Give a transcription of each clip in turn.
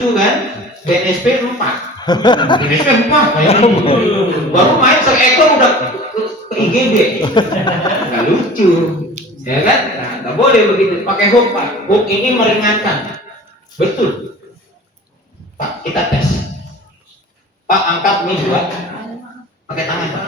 Itu kan BNSP 4 BNSP 4 kayaknya baru main seekor udah ke IGD. Nggak lucu ya kan. Nah, nggak boleh begitu, pakai hook Pak. Hook ini meringankan, betul Pak. Kita tes Pak, angkat nih 2 pakai tangan Pak.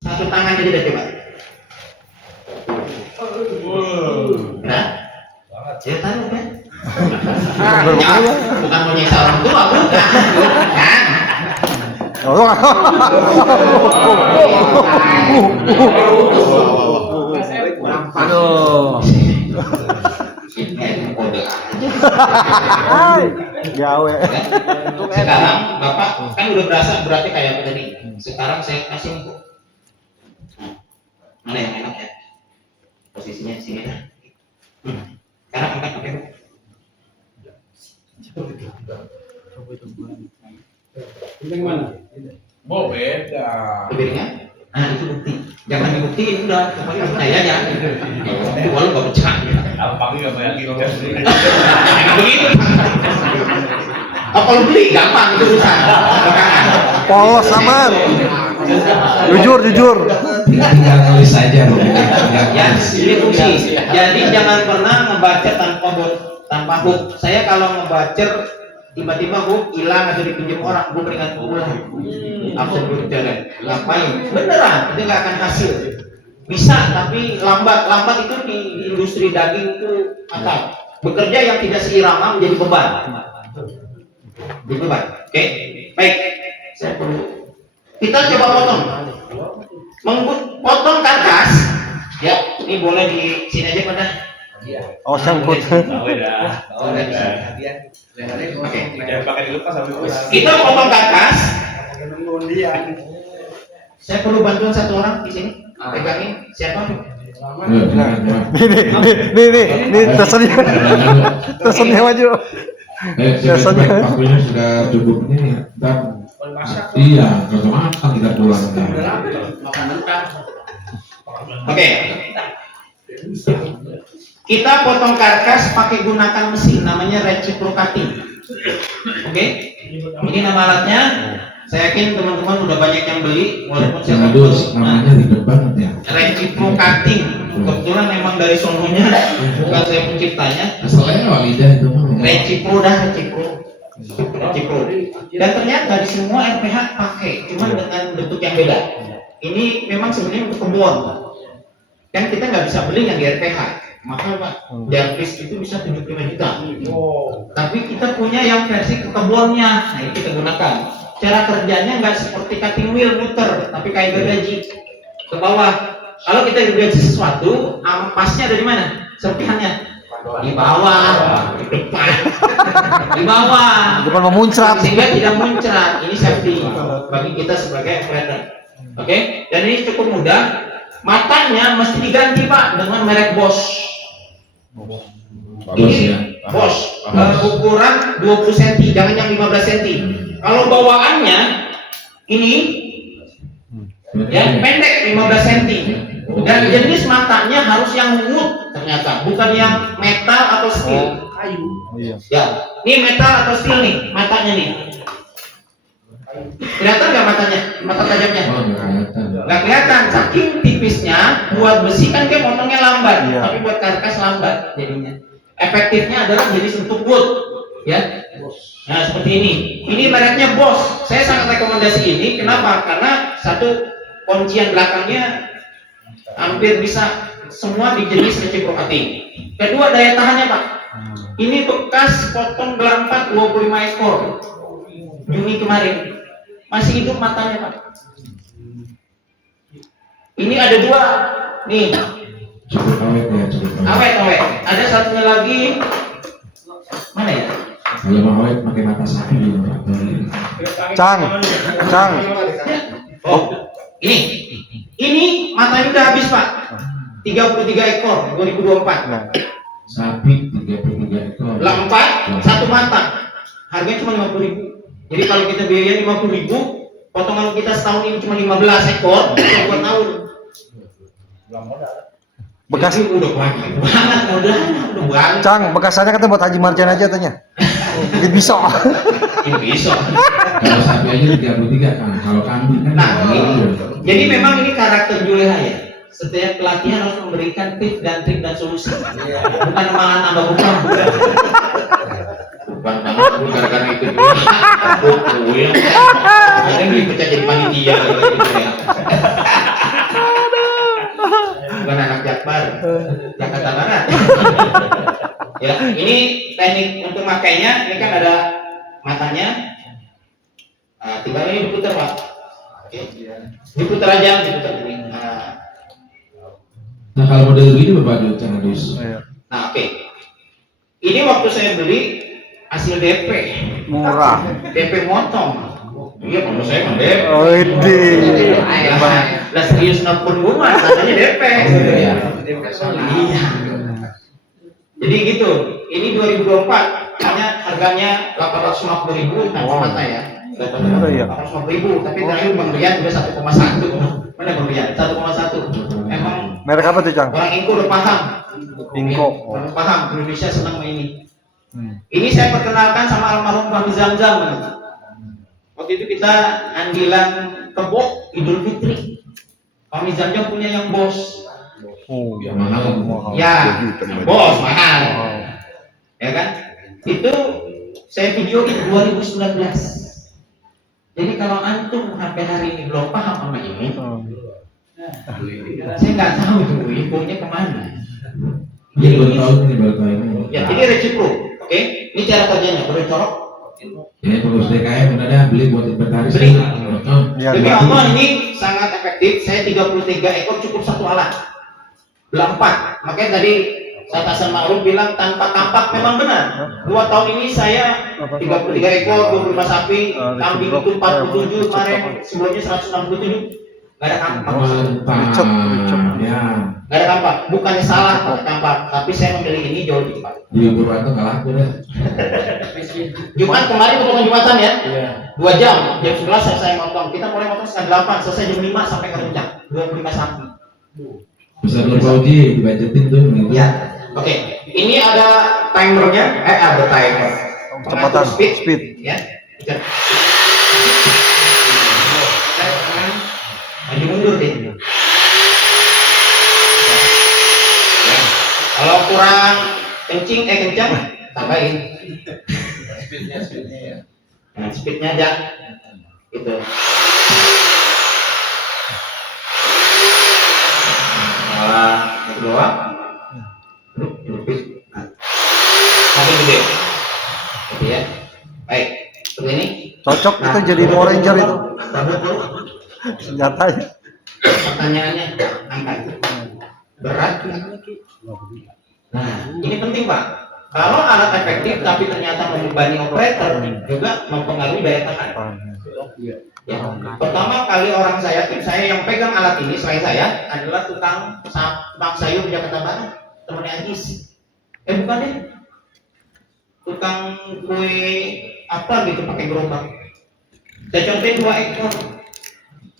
Satu tangan aja deh coba. Nah, ya taruh kan? Bukan mau nyiksa orang tua, bukan. Aduh. Kode Gawe. Sekarang Bapak kan udah berasa berarti kayak apa tadi. Sekarang saya kasih info. Mana yang enak ya? Posisinya di sini dah. Sekarang angkat pakai hook. Yang mana? Oh, beda. Lebih ringan. Nah, itu bukti. Jangan dibuktiin udah, pokoknya percaya aja. Itu walau gak pecah. Gampang nggak banyak kilo kan? Emang begitu. Oh, kalau beli gampang itu urusan. Belakangan. Polos aman. Jujur. Tinggal nulis saja. Ya, ini fungsi. Jadi jangan pernah ngebaca tanpa hook. Saya kalau ngebaca tiba-tiba hook hilang atau dipinjam orang, gue beringat pulang. Absen berjalan. Ngapain? Beneran, itu nggak akan hasil. Bisa, tapi lambat itu di industri daging itu fatal. Bekerja yang tidak seirama menjadi beban. Beban. Oke, baik. Saya perlu. Kita coba potong. Potong karkas. Ya, ini boleh di sini aja pada. Oh, sangkut. Oke. Jangan pakai dilepas sampai Kita potong karkas. Saya perlu bantuan satu orang di sini. Pegangin siapa? Nih, tersenia maju. Biasanya waktunya sudah cukup ini dan iya, kalau matang kita pulang. Oke. Kita potong karkas pakai gunakan mesin namanya reciprocating. Oke. Ini nama alatnya. Saya yakin teman-teman udah banyak yang beli walaupun saya namanya di depan ya. Reciprocating. Kebetulan memang dari sononya bukan saya penciptanya. Asalnya Walidah itu mah. Recipro. Dan ternyata di semua RPH pakai, cuman dengan bentuk yang beda. Ini memang sebenarnya untuk kebun. Kan kita nggak bisa beli yang di RPH. Maka Pak, Jarvis itu bisa 75 juta. Tapi kita punya yang versi ke kebunnya. Nah, ini kita gunakan. Cara kerjanya nggak seperti cutting wheel muter, tapi kayak gergaji ke bawah. Kalau kita gergaji sesuatu, ampasnya ada di mana? Serpihannya di bawah, di depan, di bawah. Bukan memuncrat. Sehingga tidak muncrat. Ini safety bagi kita sebagai operator. Oke, dan ini cukup mudah. Matanya mesti diganti Pak dengan merek Bosch. Ini Bosch ukuran 20 cm, jangan yang 15 cm. Kalau bawaannya ini yang pendek 15 cm dan jenis matanya harus yang wood ternyata, bukan yang metal atau steel. Ya, ini metal atau steel nih matanya nih. Kelihatan nggak matanya, mata tajamnya? Nggak kelihatan, saking tipisnya. Buat besi kan dia potongnya lambat, tapi buat karkas lambat jadinya. Efektifnya adalah jenis untuk wood, ya. Nah seperti ini. Ini mereknya Bosch. Saya sangat rekomendasi ini. Kenapa? Karena satu, kuncian belakangnya hampir bisa semua di jenis reciprocating. Kedua, daya tahannya Pak. Ini bekas potong gelar 4 25 ekor Juni kemarin. Masih hidup matanya Pak. Ini ada 2 nih. Cukup awet ya, cukup awet. Awet. Ada satunya lagi. Mana ya? Kalau mau awet pakai mata sapi dulu. Cang. Oh, ini matanya udah habis Pak. 33 ekor 2024. sapi 33 ekor. Lambat, satu mata. Harganya cuma 50.000. Jadi kalau kita biayain 50.000, potongan kita setahun ini cuma 15 ekor, buat tahun. Bekas Jadi udah banyak banget modalnya, udah banyak. Cang, bekasannya kata buat Haji Marjan aja tanya. Bikin bisa. Ini bisa. Kalau sapi aja 33 kan. Kalau kambing kan Nah, iya. jadi memang ini karakter Juleha ya. Setiap pelatihan harus memberikan tips dan trik dan solusi. Bukan malah nambah hutang. Bukan gara-gara itu juga. Ada yang dipecat jadi panitia gitu ya. Bukan anak Jakbar, Jakarta Barat. Ya, ini teknik untuk makainya. Ini kan ada matanya. Tinggal ini diputar Pak. Oke. Diputar aja, diputar ini. Nah kalau model gini berapa juta harus? Nah, oke. Ini waktu saya beli hasil DP. Murah. DP motong. Iya, kalau saya mah DP. Oh, ini. Lah serius nelfon gua, katanya DP. Iya. Jadi gitu. Ini 2024, harganya 850.000 kacamata ya. Iya. 850.000, tapi terakhir pembelian udah 1,1. Mana pembelian? 1,1. Emang Merek apa tuh, Cang? orang Ingko udah paham. Ingko. Orang paham, Indonesia senang sama ini. Ini saya perkenalkan sama almarhum Fahmi Zamzam. Waktu itu kita andilan kebok Idul Fitri. Fahmi Zamzam punya yang bos. Oh, Ya, mahal. Ya, bos mahal. Ya kan? Itu saya video di 2019. Jadi kalau antum sampai hari ini belum paham sama ini, saya nggak tahu tuh infonya kemana. Ini baru tahun ini baru tahun ini. Ya, ini resipro. Oke, ini cara kerjanya. Boleh corok? Ini pengurus DKM udah ada beli buat inventaris. Beli. Iya, Demi iya. Allah ini sangat efektif. Saya 33 ekor cukup satu alat. Belah 4. Makanya tadi saya Hasan Ma'ruf bilang tanpa tampak memang benar. 2 tahun ini saya 33 ekor, 25 sapi, kambing itu 47 kemarin, sebelumnya 167. Gak ada tampak. Ricet. Ya. Gak ada tampak. Bukannya salah pakai tampak, tapi saya memilih ini jauh lebih cepat. Di Purwanto nggak laku deh. Jumat kemarin potong Jumatan ya? 2 jam, jam 11 saya motong. Kita mulai motong setengah 8, selesai jam 5 sampai kerencang. 25 sapi. Bisa Nur Fauji dibajetin tuh. Gitu. Ya, oke. Ini ada timernya, ada timer. Kecepatan, speed. Ya. Kejar. Maju mundur deh. Ya. Kalau kurang kencang, tambahin. Speednya ya. Nah, speednya aja. Gitu. Kedua, sampai gede, gitu ya. Baik, seperti ini. Cocok itu jadi Power Ranger itu. Tablet dulu. Senjatanya. Pertanyaannya, angkat. Berat. Nah, ini penting Pak. Kalau alat efektif tapi ternyata membebani operator juga mempengaruhi daya tahan. Ya. Pertama kali orang tim saya yang pegang alat ini selain saya adalah tukang sayur di Jakarta Barat, temannya Agis. Bukan deh, tukang kue apa gitu pakai gerobak. Saya contohin 2 ekor.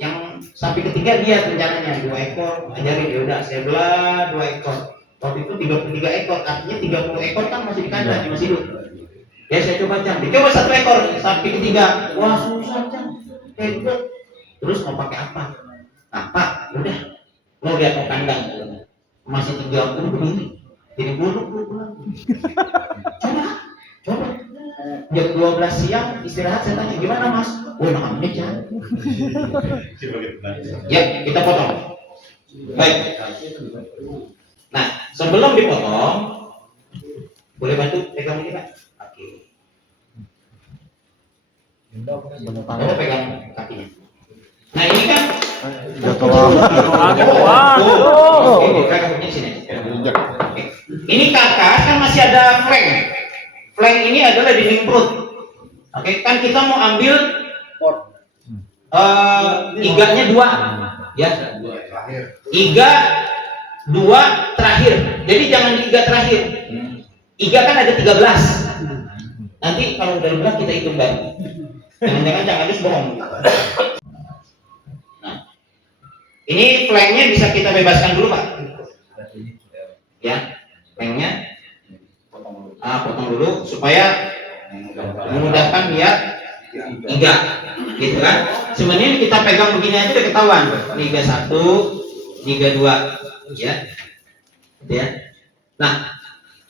Yang sapi ketiga dia rencananya 2 ekor, ajarin ya udah saya belah 2 ekor. Waktu itu 33 ekor, artinya 30 ekor kan masih di kandang, masih hidup. Ya saya coba Cang, dicoba 1 ekor sapi ketiga, wah susah Cang. Kayak gitu. Terus mau pakai apa? Nah Pak, udah mau lihat mau kandang masih 30 begini, jadi buruk lu pulang. Coba. Jam 12 siang istirahat saya tanya gimana Mas? Wah makan meja. Ya kita potong. Baik. Nah sebelum dipotong, boleh bantu pegang ini Pak? Oke. Coba pegang kakinya. Nah ini kan Jatuh lagi. Oke, kakaknya di sini. Oke. Ini kakak kan masih ada flank. Flank ini adalah dinding perut. Oke, kan kita mau ambil iganya 2, ya. Iga 2 terakhir. Jadi jangan di iga terakhir. Iga kan ada 13. Nanti kalau udah belah kita hitung lagi. Jangan-jangan Cang Adus bohong. Nah, ini flanknya bisa kita bebaskan dulu Pak. Ya, flanknya potong dulu supaya memudahkan dia iga, gitu kan? Sebenarnya kita pegang begini aja udah ketahuan. Ini iga 1, iga 2, ya, gitu ya. Nah,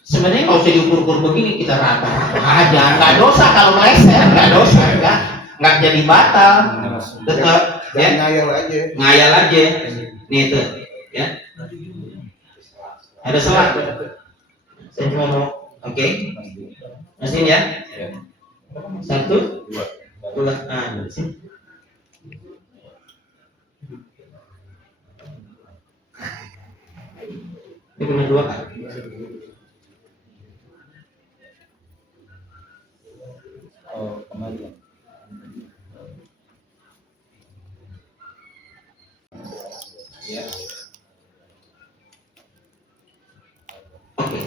sebenarnya kalau usah diukur-ukur begini kita rata aja, nggak dosa kalau meleset, nggak dosa, nggak jadi batal, tetap ya ngayal aja, nih itu, ya. Ada selat, saya cuma mau, oke, mesin ya, 1, 2, sini. Ini benar 2 kan? Ya. Oke.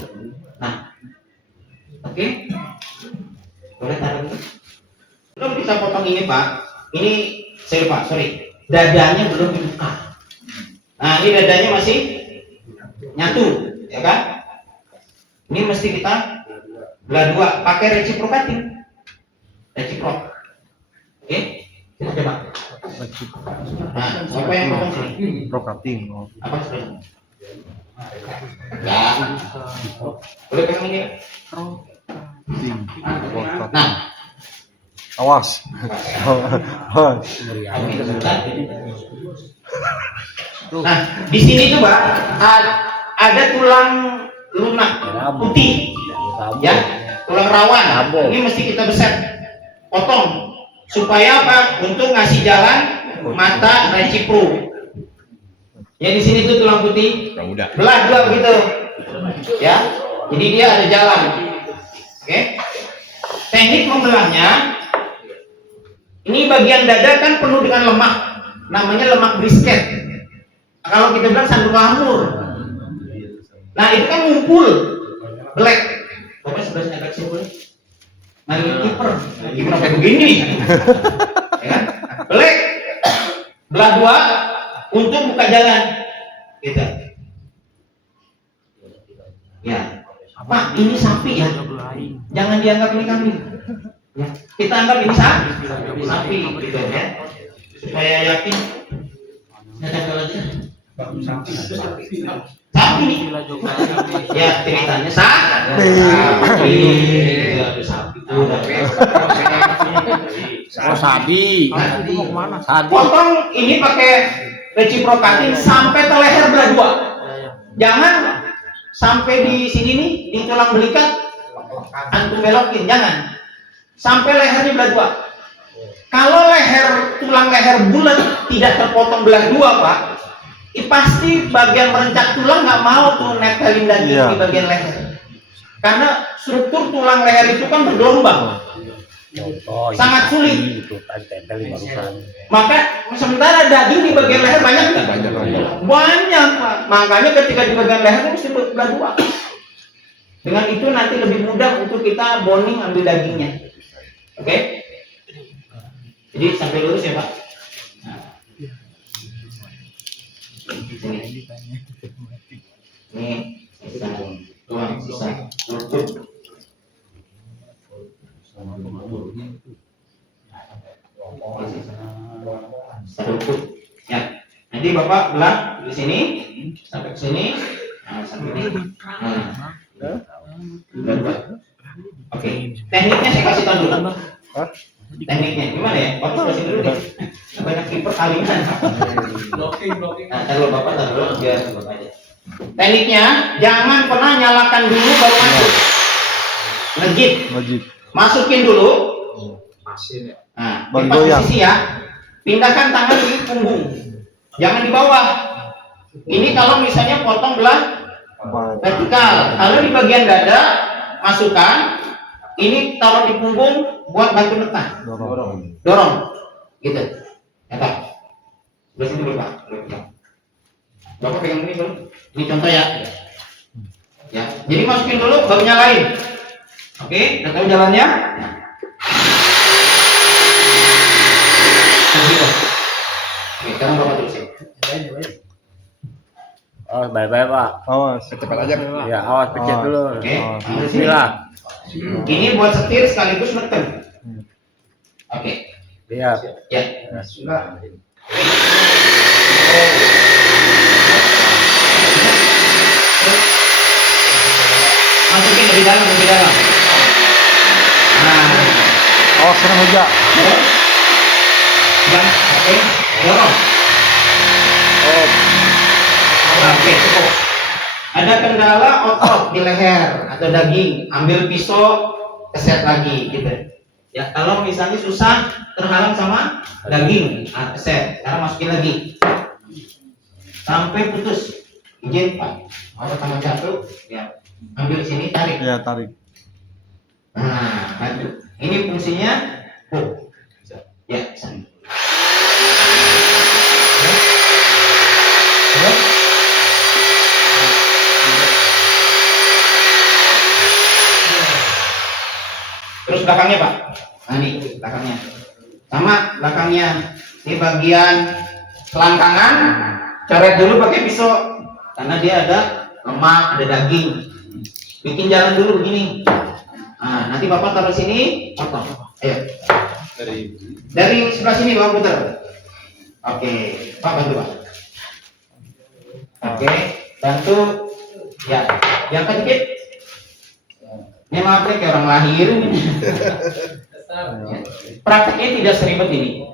Nah. Oke. Boleh taruh dulu. Belum bisa potong ini, Pak. Ini sorry. Dadanya belum dibuka. Nah, ini dadanya masih nyatu, ya kan? Ini mesti kita belah 2 pakai reciprokating. Reciprok. Oke? Kita coba. Nah, siapa yang potong sini? Prokating. Apa sebenarnya? Ya. Boleh pegang ini? Nah, Awas. nah, di sini tuh Pak ada tulang lunak putih, ya, tulang rawan. Ini mesti kita beset, potong supaya apa? Untuk ngasih jalan mata recipro. Ya di sini tuh tulang putih, belah 2 begitu, ya. Jadi dia ada jalan. Oke. Teknik membelahnya, ini bagian dada kan penuh dengan lemak, namanya lemak brisket. Kalau kita bilang sandung lamur. Nah itu kan ngumpul, black. Pokoknya sebelah sini agak simpul. Mari kiper kayak begini, ya kan? Black, belah 2 untuk buka jalan, gitu. Ya, Pak, ini sapi ya. Jangan dianggap ini kambing. Ya, kita anggap ini sapi, gitu ya. Supaya yakin. Saya tempel aja. Sapi nih. Ya, ceritanya sapi. Sabi. Potong ini pakai reciprokating sampai ke leher belah 2. Jangan sampai di sini nih, di tulang belikat antum belokin, jangan. Sampai lehernya belah 2. Kalau tulang leher bulat tidak terpotong belah 2, Pak, pasti bagian merencak tulang nggak mau tuh nepelin daging di bagian leher. Karena struktur tulang leher itu kan bergelombang. Sangat sulit. Maka sementara daging di bagian leher banyak nggak? Banyak, Pak. Makanya ketika di bagian leher itu mesti belah 2. Dengan itu nanti lebih mudah untuk kita boning ambil dagingnya. Oke? Jadi sampai lurus ya Pak. Ini sisa tulang sisa lutut. Lutut. Ya. Nanti Bapak belah di sini sampai ke sini. Nah, sampai ini. Oke. Tekniknya saya kasih tahu dulu. Tekniknya gimana ya? Bapak kasih dulu deh. Banyak kiper kalian. Blocking. Nah, kalau Bapak tahu dulu biar Bapak aja. Tekniknya jangan pernah nyalakan dulu baru masuk. Ngejit. Masukin dulu. Nah, di posisi ya. Pindahkan tangan di punggung. Jangan di bawah. Ini kalau misalnya potong belah vertikal. Kalau di bagian dada masukkan. Ini taruh di punggung buat bantu nekan. Dorong. Gitu. Ya Pak. Udah sini dulu Pak. Bapak pegang ini dulu. Ini contoh ya. Ya, jadi masukin dulu baru nyalain. Oke, udah tahu jalannya? Begitu. Oke, sekarang Bapak terusin. Oh, bye-bye, Pak. Awas. Cepat aja. Ya, awas pencet dulu. Oke, ambil sini. Bismillah. Ini buat setir sekaligus neken. Oke, Lihat. ya. Masukin lebih dalam, lebih dalam. Nah, Awas kena meja. dan oke, dorong. Oh. Oke, cukup. Ada kendala otot di leher atau daging, ambil pisau, keset lagi, gitu. Ya, kalau misalnya susah terhalang sama daging, keset. Sekarang masukin lagi sampai putus. Izin Pak, mau tangan jatuh, ya. Ambil sini, tarik. Ya, tarik. Nah, lanjut. Ini fungsinya hook. Ya, sana. Terus? Terus belakangnya Pak. Nah ini belakangnya. Sama belakangnya. Ini bagian selangkangan. Coret dulu pakai pisau. Karena dia ada lemak, ada daging. Bikin jalan dulu begini. Nah, nanti Bapak taruh sini, potong. Ayo. Dari sebelah sini Bapak putar. Oke, Pak bantu Pak. Oke, bantu. Ya, diangkat dikit. Ini maaf ya, kayak orang lahir. Prakteknya tidak seribet ini.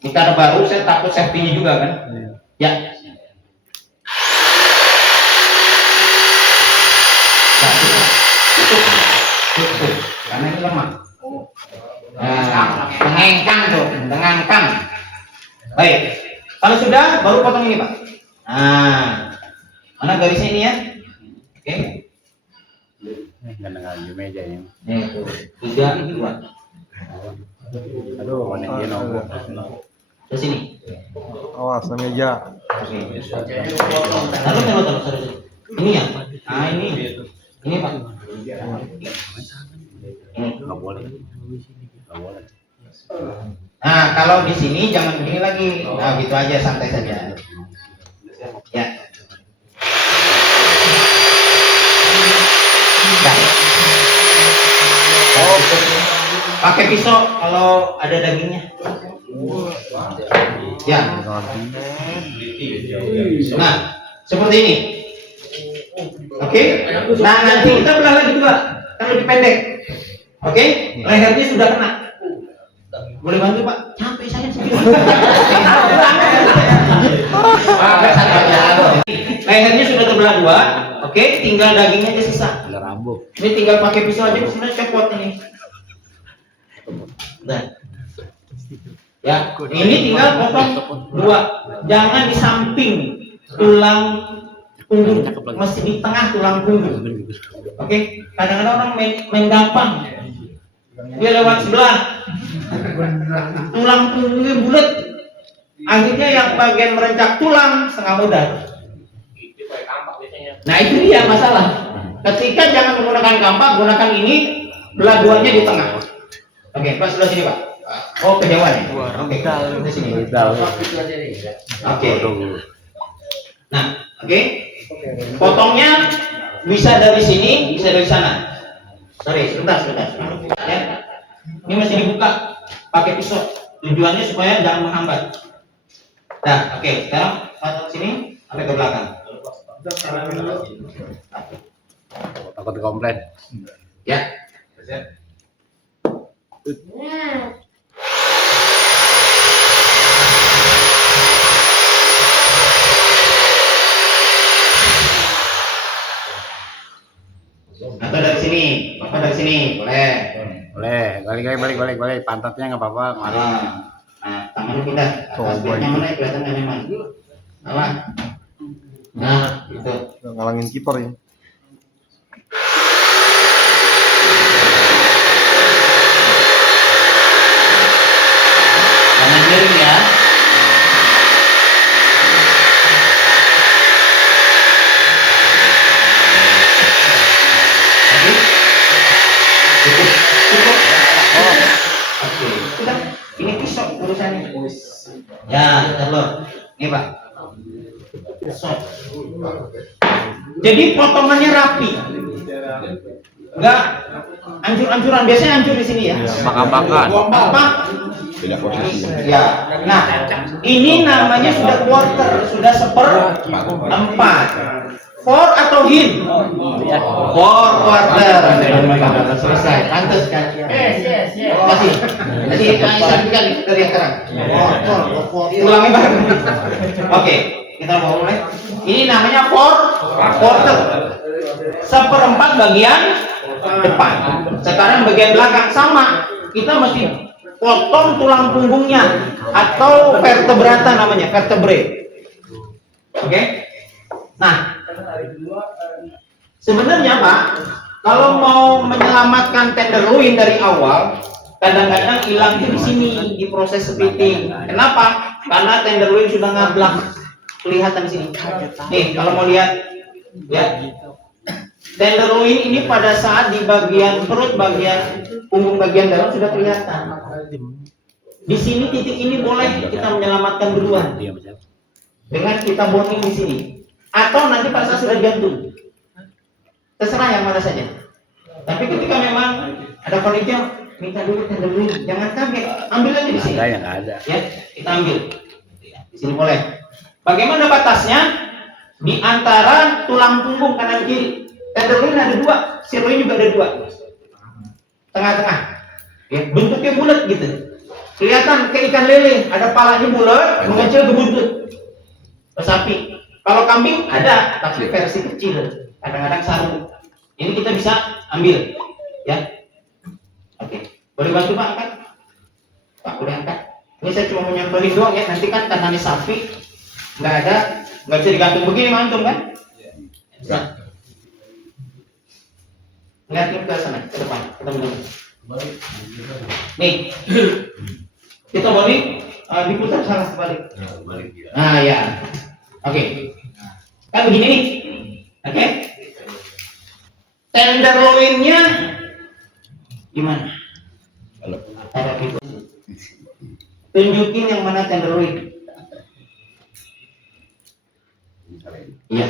Ini karena baru, saya takut safety-nya juga kan. Ya. Cukup. Karena ini lemah. Nah, tengengkang tuh, tengangkang. Baik. Kalau sudah, baru potong ini Pak. Nah, mana garisnya ini ya? Oke. Jangan lagi meja ini. Nih, tuh. 3, 2. Aduh, mana dia nombor. Ke sini. Awas kena meja. Oke. Taruh. Ini ya? Ah, ini. Ini Pak. Ini. Nggak boleh. Nggak boleh. Nah, kalau di sini jangan begini lagi. Nah, gitu aja, santai saja. Ya. Dah. Oh, pakai pisau kalau ada dagingnya. Ya. Nah, seperti ini. Oke. Nah, nanti kita belah lagi juga. Kan lebih pendek. Oke. Lehernya sudah kena. Boleh bantu Pak? Capek saya sendiri. Lehernya sudah terbelah dua. Oke, tinggal dagingnya aja sisa. Ada rambut. Ini tinggal pakai pisau aja, sebenarnya copot ini. Nah. Ya, ini tinggal potong dua. Jangan di samping tulang punggung, mesti di tengah tulang punggung. Oke, kadang-kadang orang main gampang. Dia lewat sebelah. Tulang punggungnya bulat. Akhirnya yang bagian merencak tulang setengah modal. Nah, itu dia masalah. Ketika jangan menggunakan kampak, gunakan ini, belah duanya di tengah. Oke, Pak sebelah sini Pak. Oh, kejauhan ya? Oke, di sini. Oke. Nah, oke. Potongnya bisa dari sini, bisa dari sana. Sorry, sebentar. Ya. Ini masih dibuka pakai pisau. Tujuannya supaya jangan menghambat. Nah, oke. Sekarang potong sini sampai ke belakang. Takut komplain. Ya. Atau dari sini, Bapak dari sini, boleh. Boleh. Balik. Pantatnya nggak apa-apa. Mari. Nah, tangannya pindah. Atas Coba beatnya itu. mana kelihatan nggak nyaman? Alah. Nah, gitu. Ngalangin kiper ini. Tangan miring ya. urusannya. Ya, telur. Ini Pak. Sop. Jadi potongannya rapi. Enggak ancur-ancuran, biasanya ancur di sini ya. Makan-makan. Apa? Ya. Nah, ini namanya sudah quarter, sudah 1/4. For atau hin? For quarter. Selesai. Pantes kan? Yes. Kasih. Jadi saya bilang dari yang terang. Ulangi baru. Oke, kita mau mulai. Ini namanya quarter. 1/4 bagian depan. Sekarang bagian belakang sama. Kita mesti potong tulang punggungnya atau vertebrata namanya, vertebrae. Oke? Nah, sebenarnya Pak, kalau mau menyelamatkan tenderloin dari awal, kadang-kadang hilang di sini di proses splitting. Kenapa? Karena tenderloin sudah ngablak, kelihatan di sini. Nih, kalau mau lihat, ya, tenderloin ini pada saat di bagian perut, bagian punggung bagian dalam sudah kelihatan. Di sini titik ini boleh kita menyelamatkan duluan dengan kita bonding di sini, atau nanti pada saat sudah jantung. Terserah yang mana saja. Tapi ketika memang ada panitia minta dulu tenderloin, jangan kaget, ambil aja di sini. Ada. Ya, kita ambil. Di sini boleh. Bagaimana batasnya? Di antara tulang punggung kanan kiri. Tenderloin ada 2, sirloin juga ada 2. Tengah-tengah. Ya, bentuknya bulat gitu. Kelihatan kayak ikan lele, ada palanya bulat, mengecil ke buntut. Sapi. Kalau kambing ada, tapi versi kecil. Kadang-kadang sarung. Ini kita bisa ambil, ya. Oke. Boleh bantu Pak angkat? Pak boleh angkat. Ini saya cuma mau nyontohin doang ya. Nanti kan karena ini sapi, nggak ada, nggak bisa digantung begini mantum kan? Bisa. Lihatin ke sana, ke depan, kita menunggu. Nih, kita balik, diputar salah balik. Nah ya, oke. Kan begini nih, oke. Tenderloinnya gimana? Ada gitu. Tunjukin yang mana tenderloin. Iya.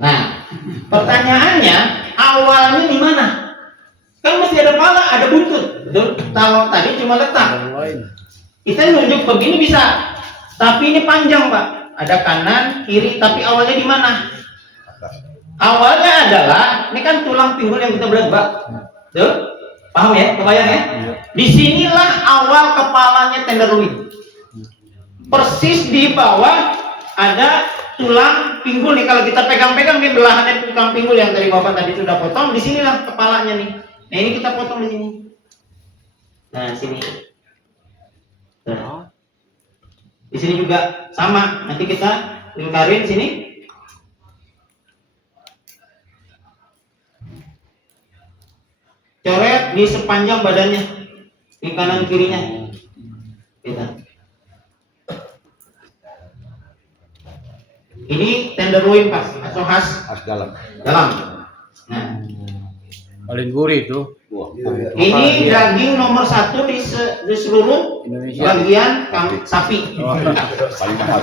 Nah, pertanyaannya awalnya di mana? Kan masih ada pala, ada buntut. Betul? Kalau tadi cuma letak. Kita nunjuk begini bisa, tapi ini panjang Pak. Ada kanan, kiri, tapi awalnya di mana? Awalnya adalah, ini kan tulang pinggul yang kita belah Pak. Tuh, paham ya? Kebayang ya? Disinilah awal kepalanya tenderloin. Persis di bawah ada tulang pinggul nih. Kalau kita pegang-pegang nih belahannya tulang pinggul yang dari Bapak tadi sudah potong, disinilah kepalanya nih. Nah ini kita potong di sini. Nah sini. Nah. Di sini juga sama. Nanti kita lingkarin sini. Coret di sepanjang badannya, di kanan kirinya. Kita. Ini tenderloin Pak, atau khas dalam. Nah, Paling gurih tuh. ini daging nomor 1 di seluruh Indonesia. bagian sapi. Paling mahal.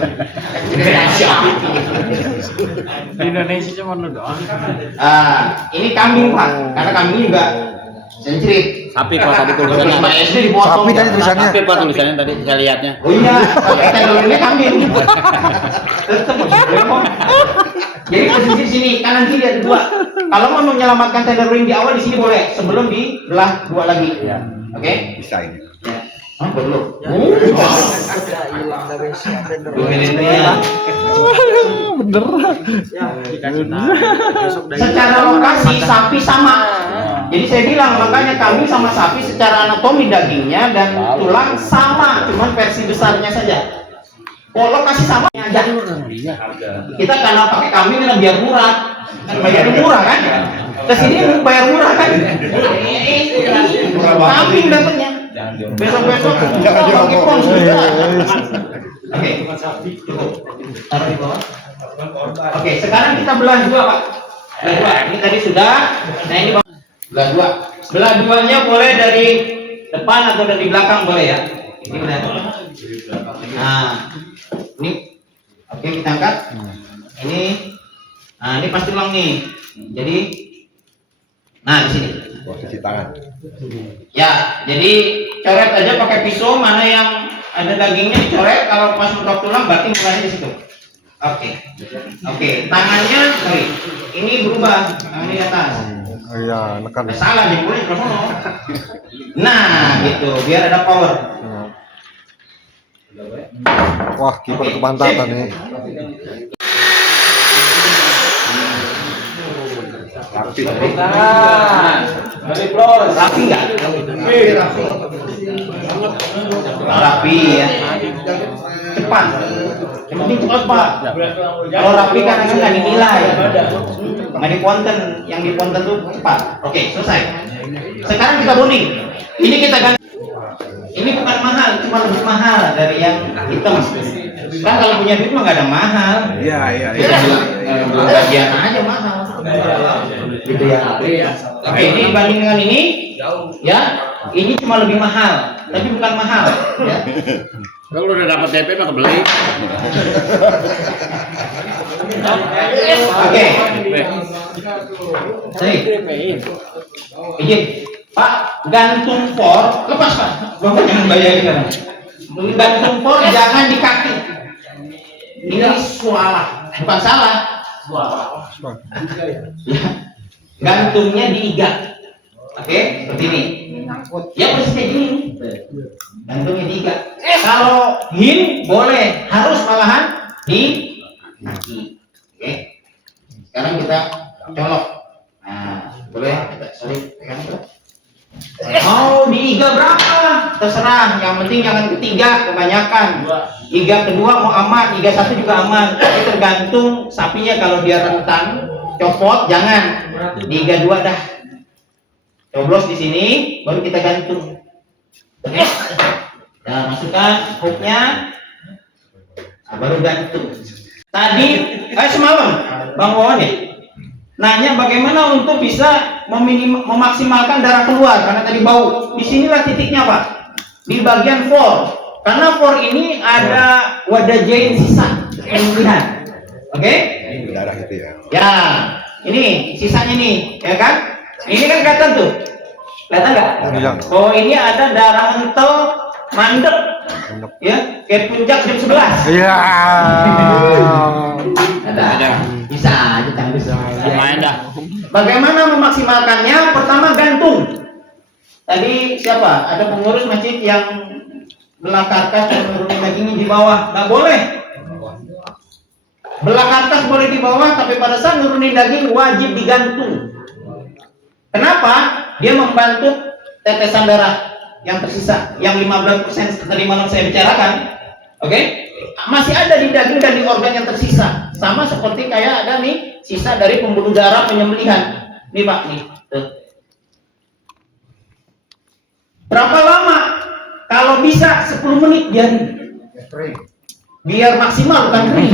Di Indonesia cuma lu doang. Ini kambing Pak, karena kambing juga sensitif. Sapi kalau tadi tulisannya. Sama SD dipotong. Sapi tadi tulisannya. Sapi Pak tulisannya tadi saya lihatnya. Oh iya, tenderloinnya kambing. Tetap mau. Jadi posisi sini kanan kiri ada 2. Kalau mau menyelamatkan tenderloin di awal di sini boleh, sebelum dibelah 2 lagi. Iya. Oke? Bisa ini. Ya. Hah, belum. Secara lokasi sapi sama. Jadi saya bilang makanya kambing sama sapi secara anatomi dagingnya dan tulang sama, cuman versi besarnya saja. Oh, lokasi sama aja. Kita karena pakai kambing karena biar murah. Bayar murah kan? Kesini bayar murah kan? Kambing dapatnya. Besok-besok pakai pons juga. Oke. Taruh di bawah. Oke, sekarang kita belah 2 Pak. Belah 2. Ini tadi sudah. Nah ini belah 2. Belah 2-nya boleh dari depan atau dari belakang boleh ya. Ini udah. Nah, ini oke kita angkat. Ini, nah ini pas tulang nih. Jadi, nah di sini. Posisi tangan. Ya, jadi coret aja pakai pisau, mana yang ada dagingnya dicoret. Kalau pas mentok tulang berarti mulainya di situ. Oke, tangannya sorry. Ini berubah, tangannya di atas. Oh iya, nekan. Salah jempolnya ke sono. Nah, gitu, biar ada power. Wah, kiper kepantasan nih. Rapi nggak? Rapi ya. Cepat. Yang penting cepat Pak. Kalau rapi kadang nggak dinilai. Nggak di ponten. Yang di ponten tuh cepat. Oke, selesai. Sekarang kita bonding. Ini kita ganti. Ini bukan mahal, cuma lebih mahal dari yang hitam. Kan kalau punya duit mah nggak ada mahal. Iya. Bagian aja mahal. Gitu ya. Oke, ini dibanding dengan ini, ya, ini cuma lebih mahal, tapi bukan mahal. Ya. Kalau udah dapat DP mah kebeli. Oke. Baik. Izin, Pak, gantung for, lepas Pak. Bapak jangan bayarin kan. Gantung for jangan di kaki. Ini salah, bukan salah. Ya. Gantungnya di iga. Oke, seperti ini. Ya persis kayak gini. Gantungnya di iga. Kalau hin boleh, harus malahan di kaki. Oke. Sekarang kita colok. Nah, boleh. Sorry, pegang dulu. Mau di iga berapa? Terserah. Yang penting jangan ketiga kebanyakan. Iga kedua mau aman, iga satu juga aman. Tapi tergantung sapinya, kalau dia rentan, copot jangan. Di iga dua dah. Coblos di sini, baru kita gantung. Oke. Nah, masukkan hooknya. Nah, baru gantung. Tadi, semalam, Bang Wawan ya, nanya bagaimana untuk bisa memaksimalkan darah keluar karena tadi bau. Disinilah titiknya Pak, di bagian for. Karena for ini ada wadah jahit sisa yang lihat. Oke? Darah itu ya. Ya, ini sisanya nih, ya kan? Ini kan kelihatan tuh. Kelihatan nggak? Iya. Oh, ini ada darah entel mandek. Ya, kayak puncak jam 11. Iya. Ada. Bisa aja kan bisa. Lumayan dah. Bagaimana memaksimalkannya? Pertama gantung. Tadi siapa? Ada pengurus masjid yang belah karkas dan menurunin dagingnya di bawah. Nggak boleh. Belah karkas boleh di bawah, tapi pada saat nurunin daging wajib digantung. Kenapa? Dia membantu tetesan darah yang tersisa, yang 15% tadi malam saya bicarakan. Oke? Masih ada di daging dan di organ yang tersisa. Sama seperti kayak ada nih sisa dari pembuluh darah penyembelihan. Nih Pak, nih. Tuh. Berapa lama? Kalau bisa 10 menit biar maksimal, bukan kering.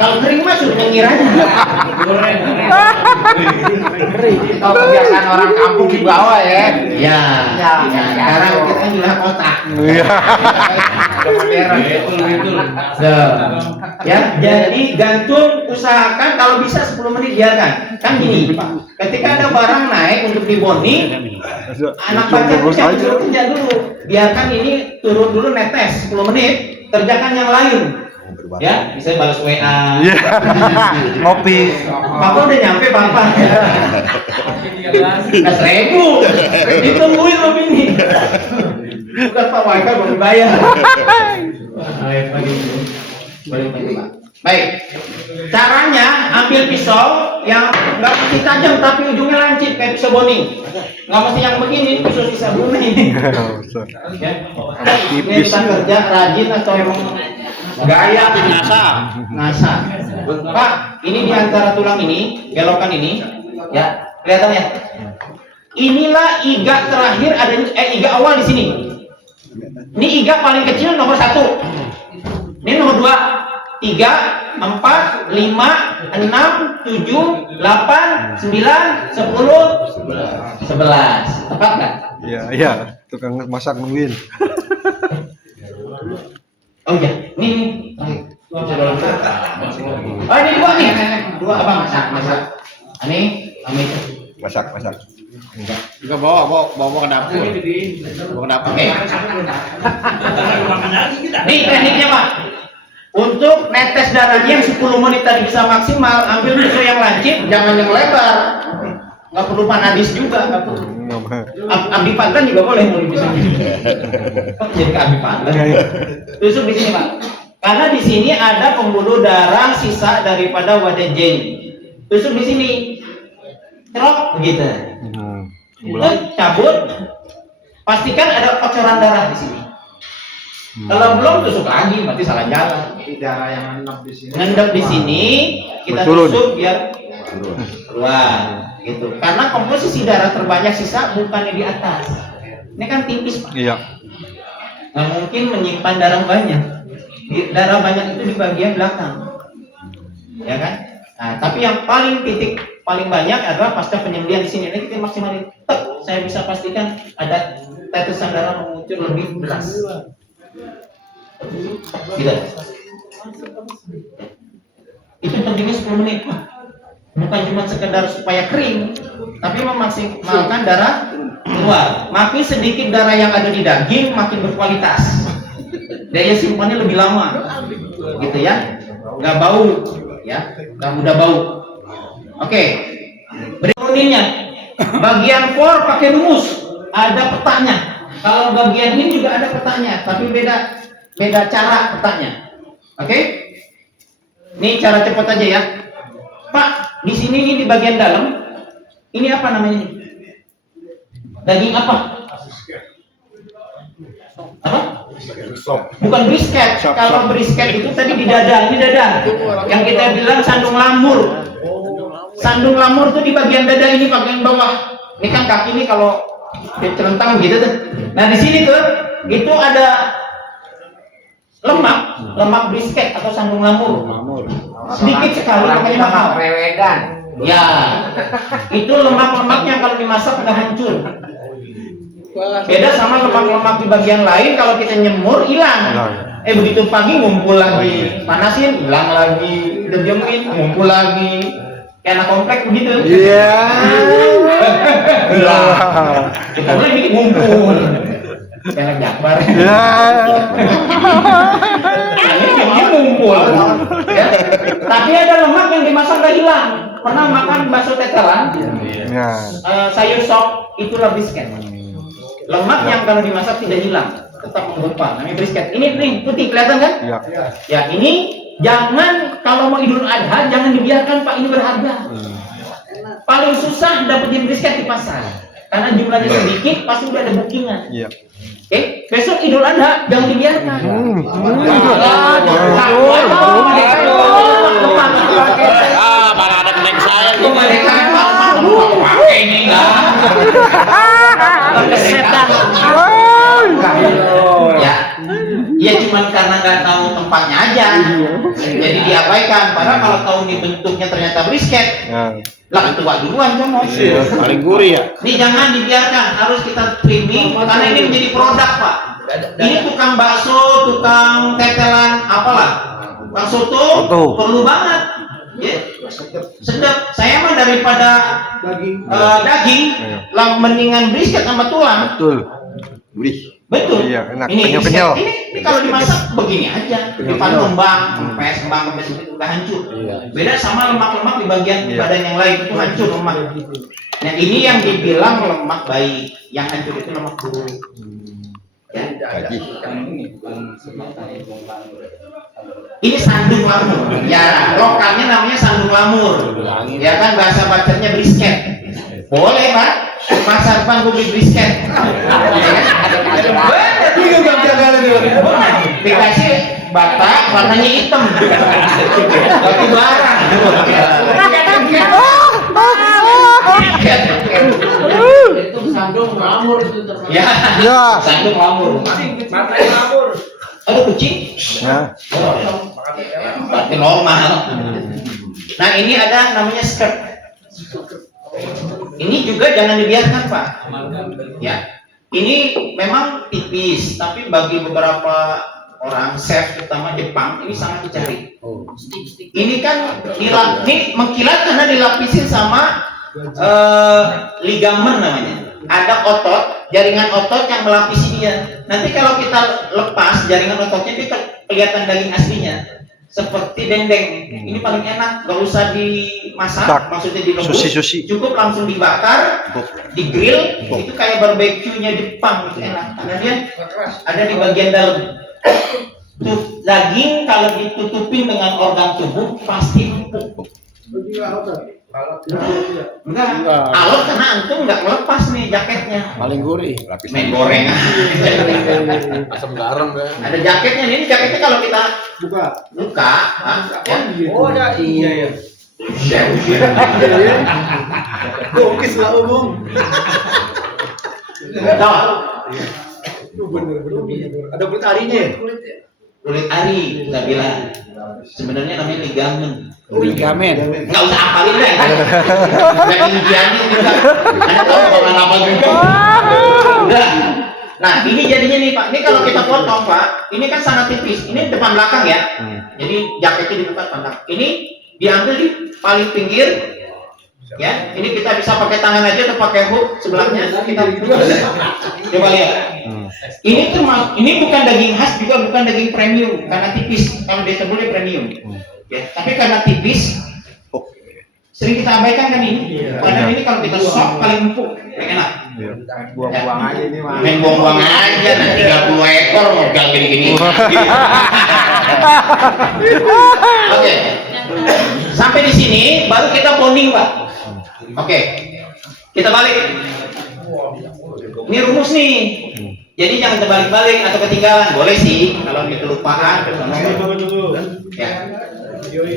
Kalau kering mah suruh nyengir aja. Kalau kebiasaan orang kampung di bawah ya. Ya. Sekarang kita juga kota. Iya. Ya, jadi gantung usahakan kalau bisa 10 menit biarkan. Kan gini, Pak. Ketika ada barang naik untuk dibonding, anak baca kerja dulu. Biarkan ini turun dulu netes 10 menit, kerjakan yang lain. Ya, bisa balas WA. Iya. Ngopi. Papa udah nyampe Papa. Kas 1000. Ditungguin loh ini. Bukan Pak Wifi baru bayar. Baik. Caranya ambil pisau yang nggak mesti tajam tapi ujungnya lancip kayak pisau bonding. Nggak mesti yang begini, pisau sisa bunyi ini. Ya. Ini kita kerja rajin atau emang gaya ngasah. Pak, ini di antara tulang ini, belokan ini, ya kelihatan ya. Inilah iga terakhir ada iga awal di sini. Ini iga paling kecil nomor 1. Ini nomor 2. 3, 4, 5, 6, 7, 8, 9, 10, 11. Tepat nggak? Iya. Tukang masak nungguin. Oh iya, nih. Oh ini dua nih, dua apa masak. Ini kami Masak. Juga bawa ke dapur. Bawa ke dapur. Oke. Nih tekniknya Pak. Untuk netes darahnya yang 10 menit tadi bisa maksimal, ambil tusuk yang lancip, jangan yang lebar. Nggak perlu panadis juga, nggak perlu. Abdi pantan juga boleh mau bisa. Jadi ke abdi pantan. Tusuk di sini Pak. Karena di sini ada pembuluh darah sisa daripada wadah jeli. Tusuk di sini. Cerok begitu. Itu cabut. Pastikan ada kocoran darah di sini. Kalau belum tusuk lagi, berarti salah jalan. Darah yang ngendap di sini. Ngendap di sini, kita Turun. tusuk biar keluar. Gitu. Karena komposisi darah terbanyak sisa bukannya di atas. Ini kan tipis Pak. Iya. Nggak mungkin menyimpan darah banyak. Darah banyak itu di bagian belakang, ya kan? Nah, tapi yang titik paling banyak adalah pasca penyembelihan di sini. Ini kita maksimalin. Saya bisa pastikan ada tetesan darah mengucur lebih deras. Gitu. Itu pentingnya 10 menit. Bukan cuma sekedar supaya kering, tapi memaksimalkan darah keluar. Makin sedikit darah yang ada di daging, makin berkualitas. Daya simpannya lebih lama, gitu ya. Nggak bau, ya. Nggak mudah bau. Oke. Berikutnya, bagian core pakai rumus. Ada petanya. Kalau bagian ini juga ada petanya, tapi beda cara petanya. Oke? Ini cara cepat aja ya. Pak, di sini ini di bagian dalam. Ini apa namanya? Daging apa? Apa? Bukan brisket. Kalau brisket itu tadi di dada, ini dada. Yang kita bilang sandung lamur. Sandung lamur itu di bagian dada ini, bagian bawah. Ini kan kaki ini kalau celentang gitu tuh. Nah di sini tuh itu ada lemak brisket atau sandung lamur. Sedikit sekali, makanya mahal. Rewedan. Ya, itu lemak-lemak yang kalau dimasak nggak hancur. Beda sama lemak-lemak di bagian lain, kalau kita nyemur hilang. Begitu pagi ngumpul lagi, panasin hilang lagi, udah diemin ngumpul lagi. Kayak anak komplek begitu. Iya. Kita boleh bikin ngumpul. Kayak anak Jakbar. Iya. Ini ngumpul. Ya. Tapi ada lemak yang dimasak nggak hilang. Pernah makan bakso tetelan? Iya. Sayur sop itulah brisket. Lemak yang kalau dimasak tidak hilang, tetap menggumpal. Namanya brisket. Ini nih putih kelihatan kan? Iya. Ya ini jangan kalau mau Idul Adha jangan dibiarkan Pak, ini berharga. Paling susah dapetin brisket di pasar karena jumlahnya sedikit, pasti udah ada bookingan. Iya. Oke, besok Idul Adha jangan dibiarkan. Mana ada kenek saya. Pakai ini enggak. Ya, ya cuman karena nggak tahu tempatnya aja, jadi diabaikan. Padahal kalau tahu nih bentuknya ternyata brisket, lah tua duluan comot. Paling gurih ya. Nih jangan dibiarkan, harus kita trimming karena ini menjadi produk Pak. Ini tukang bakso, tukang tetelan, apalah, tukang soto perlu banget. Ya, sedap. Saya mah daripada daging, lah mendingan brisket sama tulang. Betul. Gurih. Betul. Iya, enak. Ini Kenyal-kenyal. ini kalau dimasak begini aja, depan kembang, kempes itu udah hancur. Beda sama lemak-lemak di bagian badan yang lain itu hancur lemak. Nah ini yang dibilang lemak baik, yang hancur itu lemak buruk. Ya, ini sandung lamur. Ya, lokalnya namanya sandung lamur. Ya kan bahasa bacanya brisket. Boleh Pak, pasar Bang beli brisket. Dikasih batak warnanya hitam. Batu bara. Itu sandung lamur itu termasuk. Ya, sandung lamur. Matanya lamur. Aduh kucing. Ya. Berarti normal. Nah ini ada namanya skirt. Ini juga jangan dibiarkan Pak. Ya, ini memang tipis, tapi bagi beberapa orang chef terutama Jepang ini sangat dicari. Oh. Ini kan ini mengkilat karena dilapisin sama ligamen namanya. Ada otot, jaringan otot yang melapisi dia. Nanti kalau kita lepas jaringan ototnya, itu kelihatan daging aslinya. Seperti dendeng. Ini paling enak, gak usah dimasak, maksudnya direbus. Sushi. Cukup langsung dibakar, di grill, itu kayak barbeque-nya Jepang, itu enak. Karena dia ada di bagian dalam. Tuh, daging kalau ditutupin dengan organ tubuh pasti empuk. Enggak, alot karena antum nggak melepas nih jaketnya. Paling gurih. Main goreng. Asam garam ya. Ada jaketnya nih, jaketnya kalau kita buka, ya. Oh, ada iya ya. Oke, nggak umum. Tahu? Ada kulit arinya ya? Kulit ari kita bilang. Sebenarnya namanya ligamen. Ligamen. Nggak usah hafalin deh. Nggak diujianin juga. Anda tahu bakalan apa juga. Udah. Nah, ini jadinya nih Pak. Ini kalau kita potong Pak, ini kan sangat tipis. Ini depan belakang ya. Jadi jaketnya dibuka depan belakang. Ini diambil di paling pinggir. Ya, ini kita bisa pakai tangan aja atau pakai hook sebelahnya. Kita coba lihat. Ini bukan daging khas, juga bukan daging premium karena tipis. Kalau dia sebutnya premium. Ya, tapi karena tipis, sering kita abaikan kan ini. Padahal ini kalau kita sop paling empuk, paling enak. Buang-buang aja ini, Mas. Main buang-buang aja, nanti 30 ekor modal gini-gini. Oke. Sampai di sini baru kita bonding, Pak. Oke. Kita balik. Ini rumus nih. Jadi jangan terbalik-balik atau ketinggalan. Boleh sih kalau kelupaan. Ya.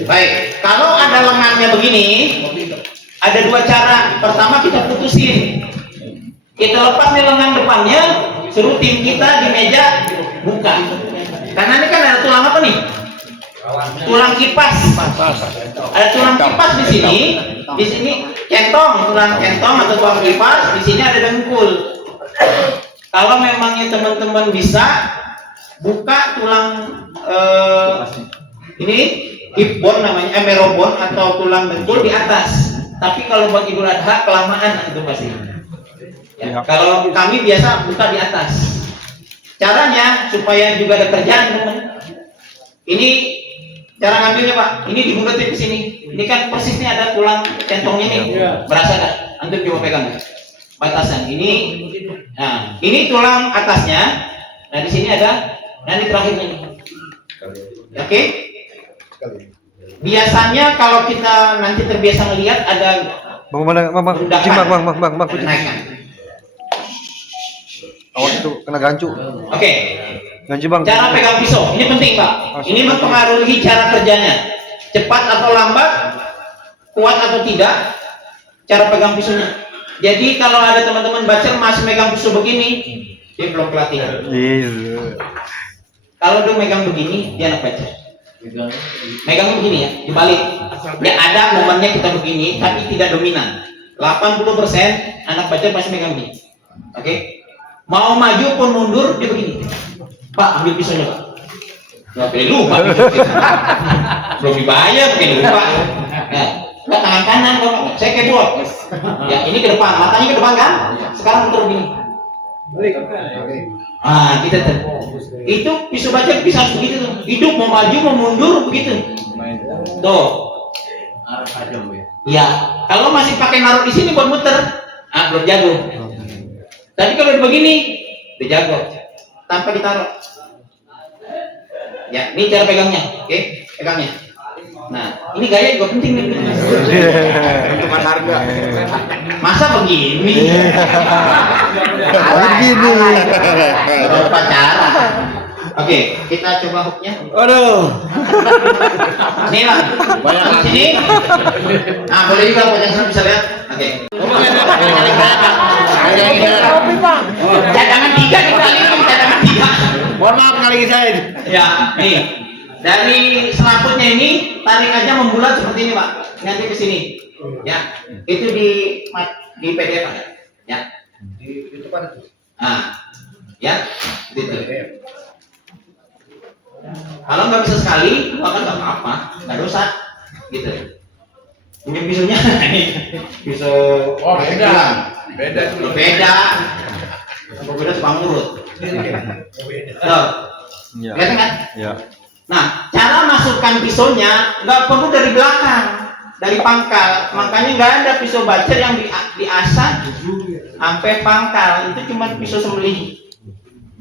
Baik, kalau ada lengannya begini, ada dua cara. Pertama kita putusin. Kita lepas nih lengan depannya, suruh tim kita di meja buka. Karena ini kan ada tulang apa nih? Tulang kipas. Ada tulang kipas di sini. Di sini centong, tulang centong atau tulang kipas. Di sini ada dengkul. Kalau memangnya teman-teman bisa buka tulang ini hip bone namanya, marrow bone atau tulang dengkul di atas. Tapi kalau buat Idul Adha kelamaan itu pasti. Ya, kalau kami biasa buka di atas. Caranya supaya juga ada kerjaan teman. Ini cara ngambilnya Pak. Ini dibuletin ke sini. Ini kan persisnya ada tulang centongnya nih. Berasa nggak? Antum coba pegang. Batasan ini. Nah, ini tulang atasnya. Nah di sini ada. Nah ini terakhirnya nih. Oke? Biasanya kalau kita nanti terbiasa melihat ada Bang, naikkan. awas itu kena gancu. Oke. Gancu Bang. Cara pegang pisau, ini penting Pak. Ini mempengaruhi cara kerjanya. Cepat atau lambat, kuat atau tidak, cara pegang pisaunya. Jadi kalau ada teman-teman baca masih megang pisau begini, dia belum pelatihan. Kalau dia megang begini, dia anak baca. Megang begini ya, dibalik. Ya ada momennya kita begini, tapi tidak dominan. 80% anak baca masih megang begini. Oke? Mau maju pun mundur dia begini. Pak, ambil pisaunya Pak. Nggak boleh lupa. Belum dibayar, mungkin lupa. Nah, tangan kanan Bapak. Saya keyboard. Ya, ini ke depan, matanya ke depan kan? Sekarang putar begini. Ah, kita itu pisau baca bisa begitu tuh. Hidup mau maju mau mundur begitu. Tuh. Ya, kalau masih pakai naruh di sini buat muter, belum jago. Tapi kalau begini, udah jago. Tanpa ditaruh. Ya, ini cara pegangnya. Oke, pegangnya. Nah, ini gaya juga penting nih. Hitungan harga. Masa begini? Begini. Berapa cara? Oke, kita coba hooknya. Aduh. Nih lah. Banyak di sini. Nah, boleh juga potensi bisa lihat. Oke. Cadangan 3 kita lihat cadangan 3. Mohon maaf kali saya. Ya, nih. Dari selaputnya ini tarik aja membulat seperti ini, Pak. Nanti ke sini. Ya. Itu di PDF ada. Ya. Di itu kan. Ah. Ya. Gitu. Kalau nggak bisa sekali, maka nggak apa-apa, nggak dosa, gitu. Ini pisaunya, ini pisau. Oh, beda. Beda tuh. Beda. Beda tukang urut. Tuh, Iya. kelihatan kan? Iya. Nah, cara masukkan pisaunya nggak perlu dari belakang, dari pangkal. Makanya nggak ada pisau bacer yang diasah sampai pangkal. Itu cuma pisau sembelih.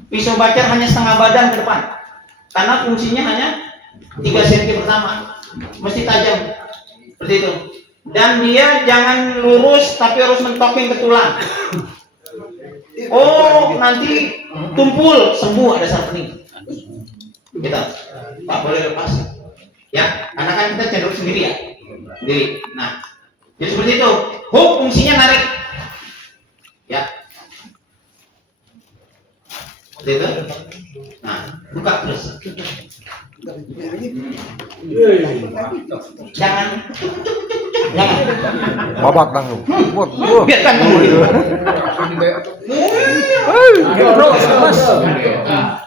Pisau bacer hanya setengah badan ke depan, karena fungsinya hanya 3 cm pertama, mesti tajam seperti itu. Dan dia jangan lurus, tapi harus mentokin ke tulang. Oh, nanti tumpul, sembuh ada sarpening. Kita, Pak boleh lepas, ya, karena kan kita cenderung sendiri ya, sendiri. Nah, jadi seperti itu. Hook fungsinya narik, ya. Seperti itu. Nah, buka terus. Jangan. Babak langsung. Biarkan dulu. Bro, Mas.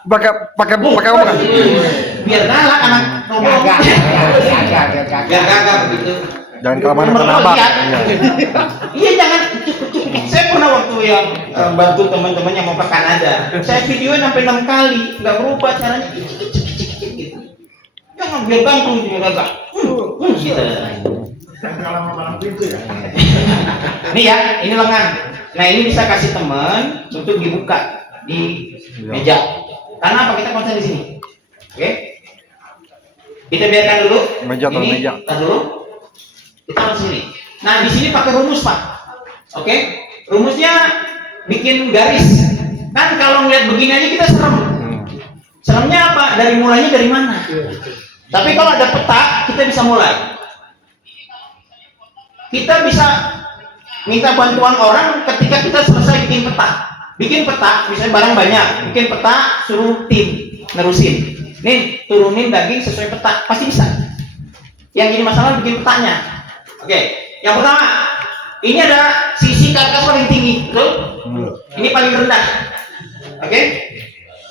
Pakai apa kan? Biar galak anak ngomong. Biar gagak begitu. Jangan kelamaan abang. Iya, jangan cukup. Saya pernah waktu yang bantu teman-teman yang mau ke Kanada, saya videoin sampai 6 kali, nggak berubah caranya. Gitu. Jangan biar gantung dia gagak. Gitu. Nih ya, ini lengan. Nah, ini bisa kasih teman untuk dibuka di meja. Karena apa? Kita konsen di sini. Oke? Kita biarkan dulu. Meja atau ini, meja? Tar dulu. Kita konsen sini. Nah, di sini pakai rumus, Pak. Oke? Rumusnya bikin garis. Kan kalau ngeliat begini aja kita serem. Seremnya apa? Dari mulainya dari mana? Tapi kalau ada peta, kita bisa mulai. Kita bisa minta bantuan orang ketika kita selesai bikin peta. Bikin peta, misalnya barang banyak, bikin peta, suruh tim nerusin. Nih, turunin daging sesuai peta, pasti bisa. Yang jadi masalah bikin petanya. Oke, yang pertama, ini ada sisi karkas paling tinggi, betul? Ini paling rendah. Oke?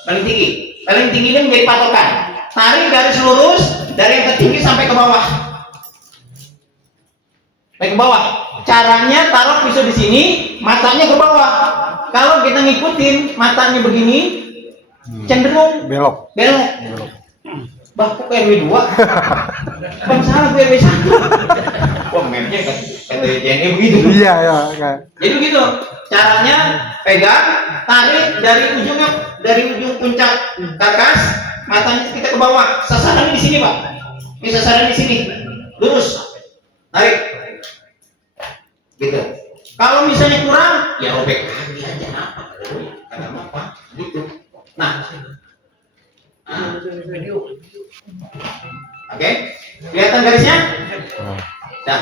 Paling tinggi. Paling tinggi ini menjadi patokan. Tarik garis lurus dari yang tertinggi sampai ke bawah. Naik ke bawah. Caranya taruh pisau di sini, matanya ke bawah. Kalau kita ngikutin matanya begini, cenderung Belok. Bah, kok RW 2? Bang salah gue RW 1. Wah, mapnya kan JNE begitu. Iya, ya. Jadi begitu. Caranya pegang, tarik dari ujung puncak karkas, matanya kita ke bawah. Sasarannya di sini, Pak. Ini sasaran di sini. Lurus. Tarik. Gitu. Kalau misalnya kurang, ya robek lagi aja apa? Gitu. Nah. Oke, kelihatan garisnya? Nah,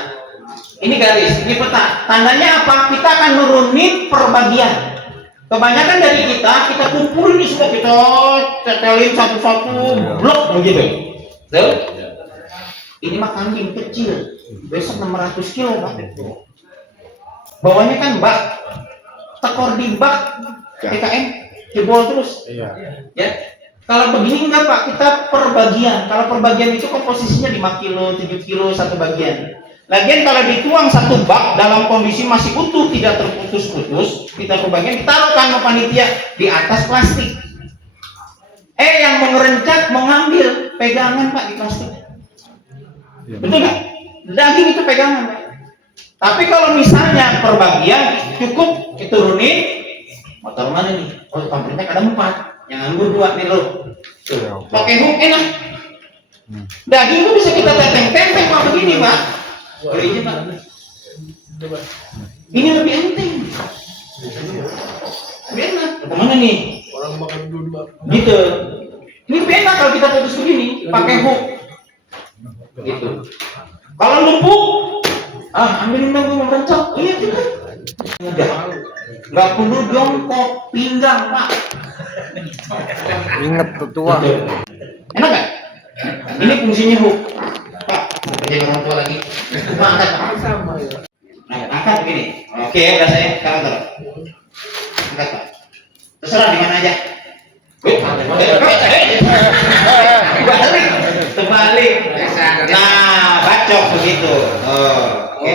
ini garis, ini peta. Tandanya apa? Kita akan nurunin perbagian. Kebanyakan dari kita kumpulin ini semua, kita cetelin satu-satu blok begitu. Tuh. Ini mah kambing kecil, besok 600 kilo Pak. Bawahnya kan bak, tekor di bak, PKM, jebol terus. Ya. Kalau begini enggak Pak, kita perbagian. Kalau perbagian itu komposisinya 5 kilo, 7 kilo satu bagian. Lagian kalau dituang satu bak dalam kondisi masih utuh, tidak terputus-putus, kita perbagian, ditaruhkan sama panitia di atas plastik. Yang mau ngerencak, mau ngambil pegangan Pak di plastik. Betul nggak? Daging itu pegangan Pak. Tapi kalau misalnya perbagian, cukup diturunin, motor mana nih? Oh, pampernya ada 4. Yang anggur 2 nih lo. Pakai hook enak. Daging itu bisa kita tenteng-tenteng Pak begini Pak. Boleh aja Pak. Ini lebih enteng. Lebih enak. Kemana nih? Orang makan dulu Pak. Gitu. Ini lebih enak kalau kita putus begini, pakai hook. Gitu. Kalau numpuk, ambilin dong gue merencok. Iya juga. Udah. Nggak perlu jongkok, pinggang Pak. Ingat tuh tua. Enak nggak? Ini fungsinya hook. Pak, kerja orang tua lagi. Cuma angkat Pak. Nah, angkat begini. Oke, udah saya sekarang taruh. Angkat Pak. Terserah di mana aja. begitu. Oh, oke.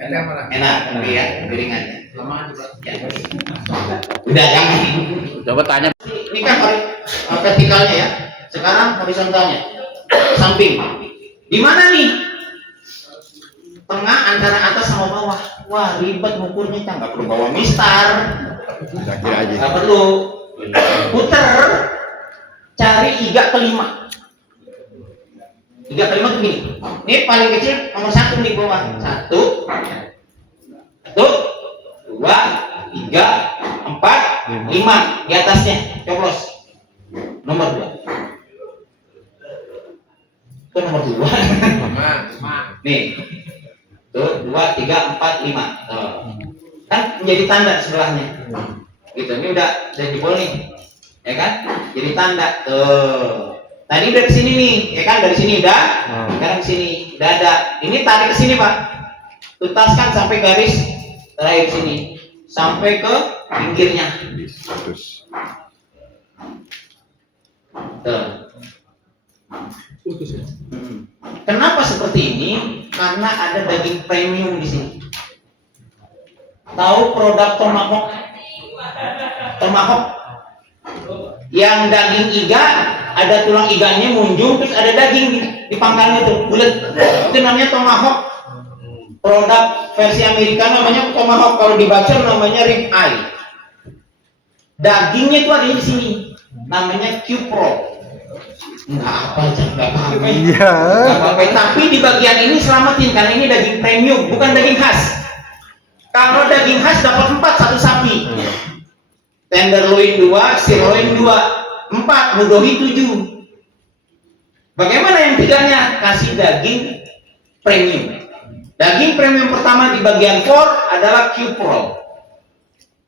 Enak mana? Enak, tapi ya, piringannya. Ya. Udah jangan. Coba tanya. Ini kan vertikalnya ya. Sekarang horizontalnya. Samping. Di mana nih? Tengah antara atas sama bawah. Wah, ribet ngukurnya, Cang. Nggak perlu bawa mistar. Sakit aja. Nggak perlu. Puter. Cari iga kelima. Iga kelima tuh gini. Ini paling kecil nomor 1 di bawah. 1, 2, 3, 4, 5 di atasnya. Coblos. Nomor 2. Itu nomor 2. Nih. Tuh, 2, 3, 4, 5. Tuh. Kan menjadi tanda sebelahnya. Gitu. Ini udah jebol nih. Ya kan? Jadi tanda. Tuh. Tadi udah ke sini nih, ya kan? Dari sini udah. Sekarang ke sini. Udah ada. Ini tarik ke sini, Pak. Tuntaskan sampai garis terakhir sini. Sampai ke pinggirnya. Tuh. Kenapa seperti ini? Karena ada daging premium di sini. Tahu produk tomahawk? Tomahawk yang daging iga, ada tulang iganya munjung, terus ada daging di pangkalnya tuh, bulat. Itu namanya tomahawk. Produk versi Amerika namanya tomahawk, kalau dibaca namanya rib eye. Dagingnya itu ada di sini, namanya Q-Pro. Nggak apa aja, nggak apa-apa. Iya. Nggak apa-apa. Tapi di bagian ini selamatin, karena ini daging premium, bukan daging khas. Kalau daging khas dapat 4 satu sapi. Tenderloin 2, sirloin 2, 4, mudohi 7. Bagaimana yang tiganya? Kasih daging premium. Daging premium pertama di bagian core adalah Q-Pro.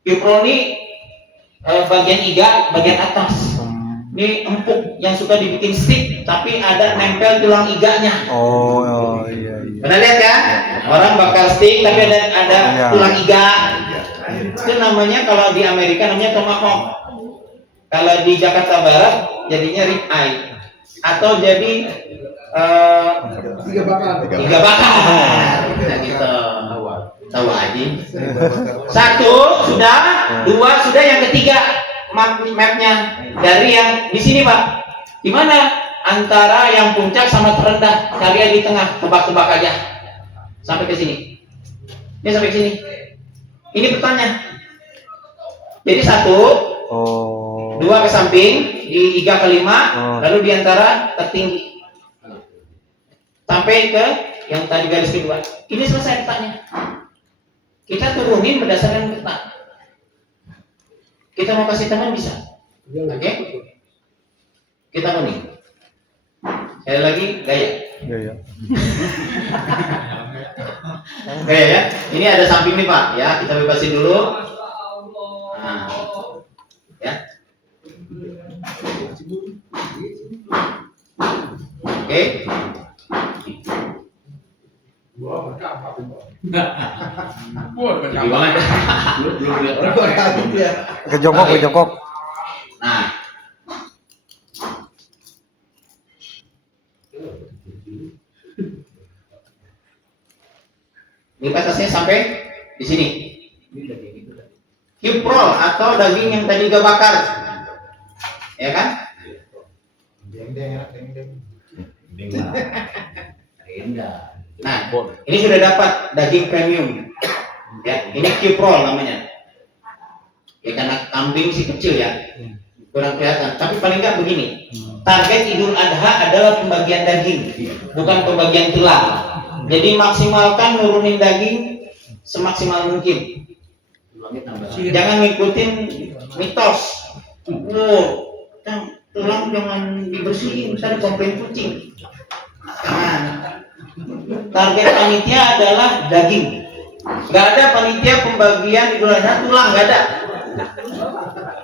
Q-Pro ini bagian iga, bagian atas. Ini empuk yang suka dibikin stick, tapi ada nempel tulang iganya. Oh iya. Pernah lihat ya? Orang bakar stick tapi ada Iya. tulang iga. Itu namanya, kalau di Amerika namanya tomahawk. Kalau di Jakarta Barat jadinya rib eye atau jadi Tiga bakar. iga bakar. Nah, gitu. Tahu aja. 1 sudah, 2 sudah, yang ketiga mapnya dari yang di sini, Pak. Di mana? Antara yang puncak sama terendah. Kalian di tengah, tebak-tebak aja. Sampai ke sini. Ini sampai ke sini. Ini bertanya. Jadi 1, 2 ke samping, di iga kelima, lalu di antara tertinggi. Sampai ke yang tadi garis kedua. Ini selesai petanya. Kita turunin berdasarkan peta. Kita mau kasih teman bisa. Oke? Kita kuning. Sekali lagi gaya. Iya. Gaya ya. Ini ada samping nih, Pak. Ya, kita bebasin dulu. Nah. Ya. Oke. Gimana? Ke jongkok. Nah. Ini batasnya sampai di sini. Q-Pro atau daging yang tadi gak bakar. Ya kan? Nah, ini sudah dapat daging premium. Ya, ini Q-Pro namanya. Ya karena kambing sih kecil ya. Kurang kelihatan, tapi paling nggak begini. Target Idul Adha adalah pembagian daging, bukan pembagian tulang. Jadi maksimalkan nurunin daging semaksimal mungkin. Jangan ngikutin mitos. Tulang jangan dibersihin, ntar komplain kucing. Jangan. Target panitia adalah daging. Nggak ada panitia pembagian Idul Adha tulang, nggak ada.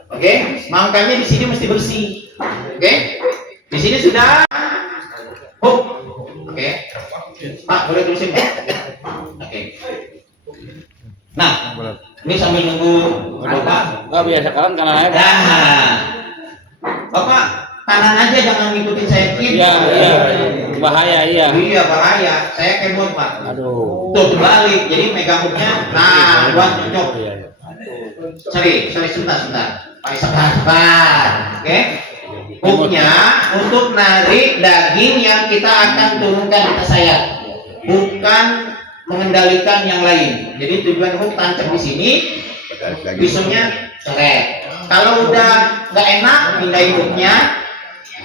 Oke, makanya di sini mesti bersih. Oke, di sini sudah. Oke, Pak boleh terusin Pak. Oke. Nah, ini sambil nunggu Bapak. Enggak biasa kanan aja. Nah, Bapak kanan aja, jangan ngikutin saya kiri. Iya. Bahaya iya. Iya bahaya. Saya kemot Pak. Aduh. Tuh terbalik. Jadi megang hooknya. Nah, buat cocok. Iya. Sorry, sebentar. Pak sabar. Oke. Hooknya untuk narik daging yang kita akan turunkan kita sayat, bukan mengendalikan yang lain. Jadi tujuan hook tancap di sini, pisaunya coret. Kalau udah nggak enak, pindahin hooknya,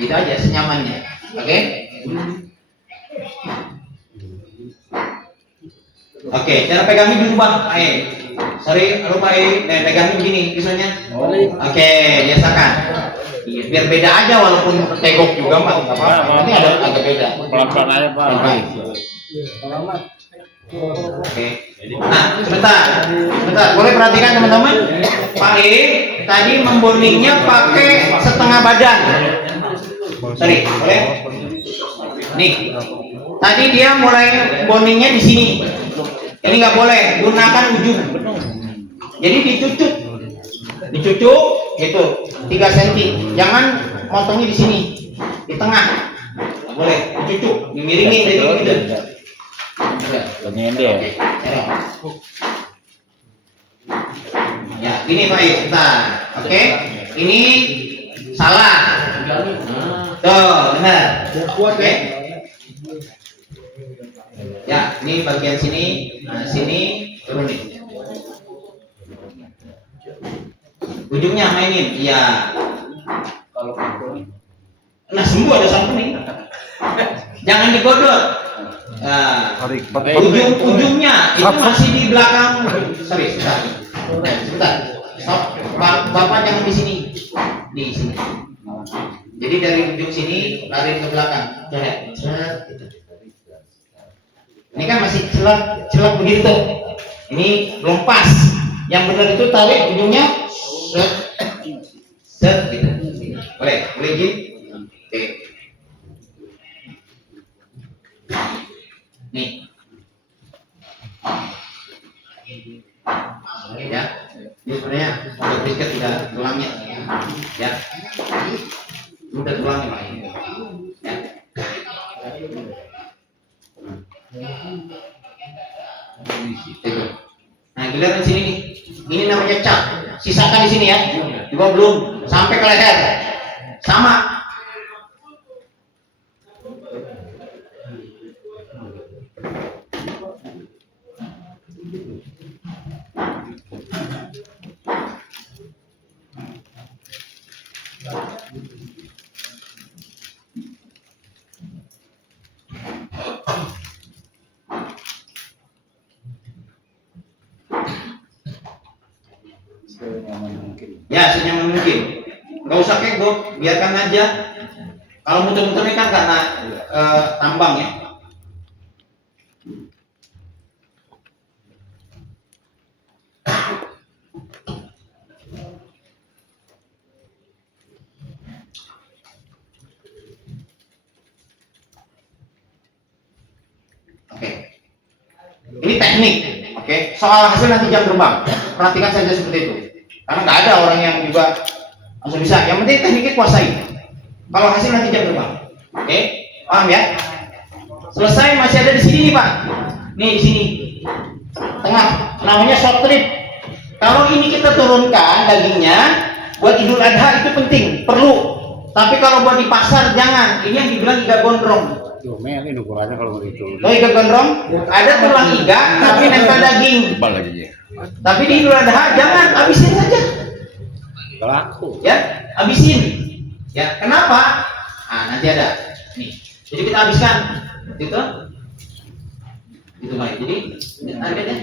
gitu aja senyamannya. Oke? Oke, cara pegangnya diubah. Sorry, lupa pegangnya begini pisaunya. Oke, biasakan. Iya, biar beda aja walaupun tegok juga Pak. Enggak apa-apa. Ini ada agak beda. Pelan-pelan aja Pak. Oke. Nah, sebentar. Boleh perhatikan teman-teman. Pak E tadi membondingnya pakai setengah badan. Sorry, boleh? Nih. Tadi dia mulai bondingnya di sini. Ini nggak boleh, gunakan ujung. Jadi dicucuk gitu 3 cm. Jangan motongnya di sini, di tengah. Nggak boleh, dicucuk, dimiringin jadi gitu. Nyender. Ya, ini Pak kita. Oke. Ini salah. Tuh, benar. Oke. Ya, ini bagian sini, nah sini turun nih. Ujungnya mainin, iya. Nah, sembuh ada satu nih. Jangan digodok. Nah, ujungnya itu masih di belakang. Sorry, sebentar. Stop. Bapak jangan di sini. Di sini. Jadi dari ujung sini lari ke belakang. Ini kan masih celak begitu. Ini belum pas. Yang benar itu tarik ujungnya set gitu. Boleh gini. Oke. Nih. Ya. Ini sebenarnya untuk brisket tidak tulangnya. Ya. Udah tulangnya Pak. Ya. Nah, giliran sini nih. Ini namanya cap. Sisakan di sini ya. Juga belum sampai ke leher. Sama. Ya, senyaman mungkin. Nggak usah kegok, biarkan aja. Kalau muter-muternya kan karena tambang ya. Oke. Ini teknik. Oke. Soal hasil nanti jam terbang. Perhatikan saja seperti itu. Karena nggak ada orang yang juga langsung bisa. Yang penting tekniknya kuasai. Kalau hasil nanti jam terbang. Oke, paham ya? Selesai masih ada di sini nih Pak. Nih di sini. Tengah. Namanya short rib. Kalau ini kita turunkan dagingnya buat Idul Adha itu penting, perlu. Tapi kalau buat di pasar jangan. Ini yang dibilang iga gondrong. Tuh, ini ukurannya kalau begitu. Lo iga gondrong? Ada tulang iga tapi nempel daging. Tebal lagi ya. Tapi di Idul Adha jangan, habisin saja. Laku. Ya, habisin. Ya, kenapa? Nah, nanti ada. Nih. Jadi kita habiskan. Gitu. Gitu baik. Jadi nanti ada.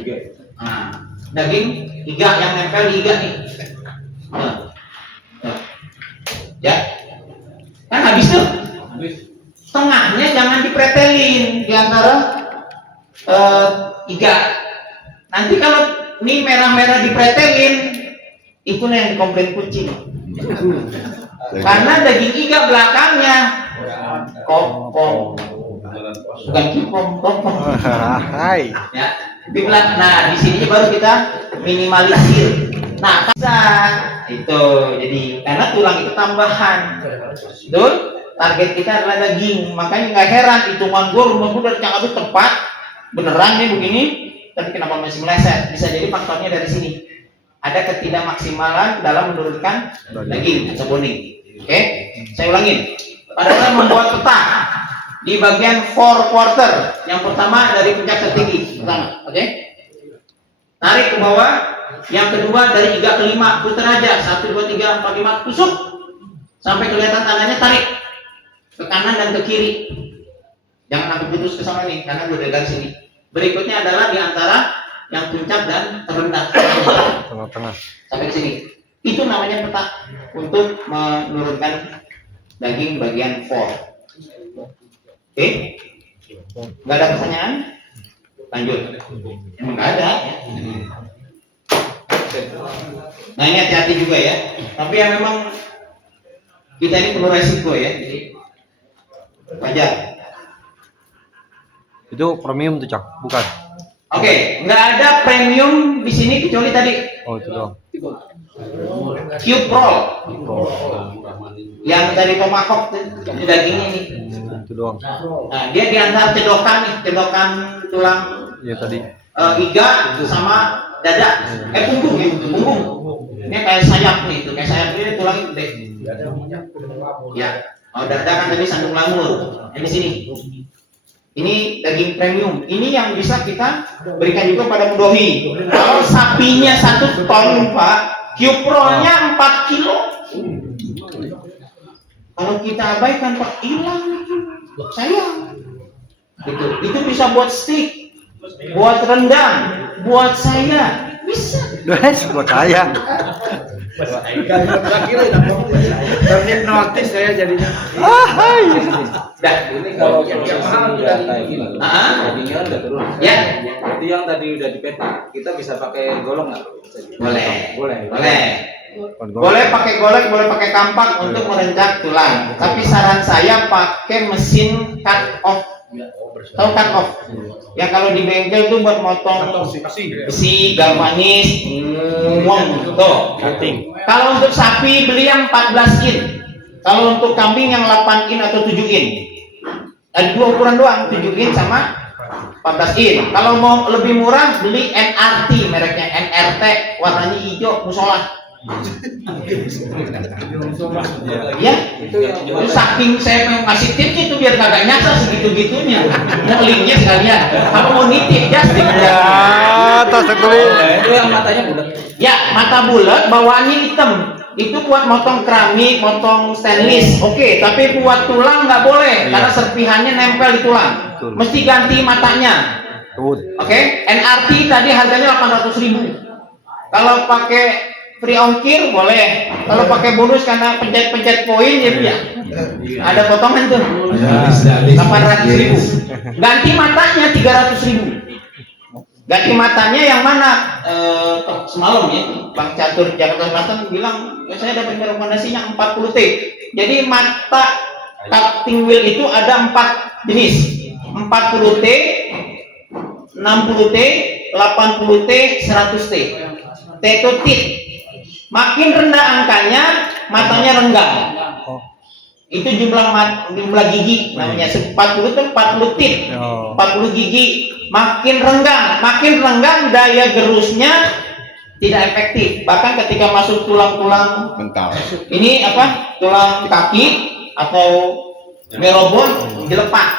Nah, daging iga yang nempel di iga nih. Nah. Nah. Ya. Kan habis tuh. Tengahnya jangan dipretelin di antara iga. Nanti kalau ini merah-merah dipretelin, itu yang dikomplain kucing. Karena daging iga belakangnya kopong, bukan kipong, kopong. Hai. Ya, di belakang. Nah, di sini baru kita minimalisir. Nah, bisa itu. Jadi karena tulang itu tambahan, betul? target kita adalah daging. Makanya nggak heran hitungan gue rumah gue dari Cangkabut tepat beneran nih begini, tapi kenapa masih meleset? Bisa jadi faktornya dari sini. Ada ketidakmaksimalan dalam menurunkan daging atau bonding. Oke, saya ulangin. Pada saat membuat peta di bagian 4 quarter, yang pertama dari puncak tertinggi pertama, oke? Tarik ke bawah. Yang kedua dari 3 ke 5 putar aja, 1, 2, 3, 4, 5 tusuk sampai kelihatan tandanya, tarik ke kanan dan ke kiri. Jangan sampai putus ke sana nih, karena gue dari sini. Berikutnya adalah di antara yang puncak dan terendah, Tengah-tengah. sampai ke sini. Itu namanya peta untuk menurunkan daging bagian 4. Oke? Nggak ada pertanyaan? Lanjut. Emang nggak ada ya? Nah ini hati-hati juga ya. Tapi ya memang kita ini perlu resiko ya. Jadi wajar. Itu premium tuh, Cak? Bukan? Oke, nggak ada premium di sini kecuali tadi Oh, itu doang. Cube Roll. Yang dari tomahawk ini dagingnya nih. Itu doang. Nah, dia di antara cedokan nih, cedokan tulang Iya tadi. iga sama dada. Punggung ya, punggung. Ini kayak sayap nih, itu kayak sayap ini tulangnya gede. Ya. Oh, dada kan tadi sandung lamur. Ini sini. Ini daging premium. Ini yang bisa kita berikan juga pada mudohi. Kalau sapinya 1 ton, Pak, cube roll-nya 4 kilo. Kalau kita abaikan, Pak, hilang. Sayang. Itu bisa buat steak, buat rendang, buat saya. Bisa. Guys, buat saya. Terhipnotis saya jadinya. Dah. Ini kalau mahal udah kayak gini, dagingnya udah turun. Ya. Jadi yang tadi udah di peta, kita bisa pakai golong nggak? Boleh. Boleh. Boleh pakai golek, boleh pakai kampak untuk merencak tulang. Tapi saran saya pakai mesin cut off. Tahu cut off? Ya kalau di bengkel tuh buat motong besi, galvanis, tuh. Kalau untuk sapi beli yang 14 in. Kalau untuk kambing yang 8 in atau 7 in. Ada 2 ukuran doang, 7 in sama 14 in. Kalau mau lebih murah beli NRT, mereknya NRT, warnanya hijau, musola. Ya, itu saking saya mau kasih tips itu biar kagak nyasar segitu-gitunya. Mau linknya sekalian, apa mau nitip just Ya, tas kulit. Itu yang matanya bulat. ya, mata bulat, bawaannya hitam. Itu buat motong keramik, motong stainless, oke. Tapi buat tulang nggak boleh, karena serpihannya nempel di tulang. Betul. Mesti ganti matanya. Oke, NRT tadi harganya 800.000. Kalau pakai free ongkir boleh. Kalau pakai bonus karena pencet-pencet poin ya, ada potongan tuh. 800.000. Ganti matanya 300.000. Ganti matanya yang mana? Semalam ya, Bang Catur Jakarta Selatan bilang, saya dapat rekomendasinya 40T. Jadi mata cutting wheel itu ada 4 jenis. 40T, 60T, 80T, 100T. T itu tit. Makin rendah angkanya, matanya renggang. Itu jumlah gigi namanya. 40 itu 40 tit. 40 gigi. Makin renggang daya gerusnya tidak efektif. Bahkan ketika masuk tulang-tulang Mental. ini apa? Tulang kaki atau merobon dilepas.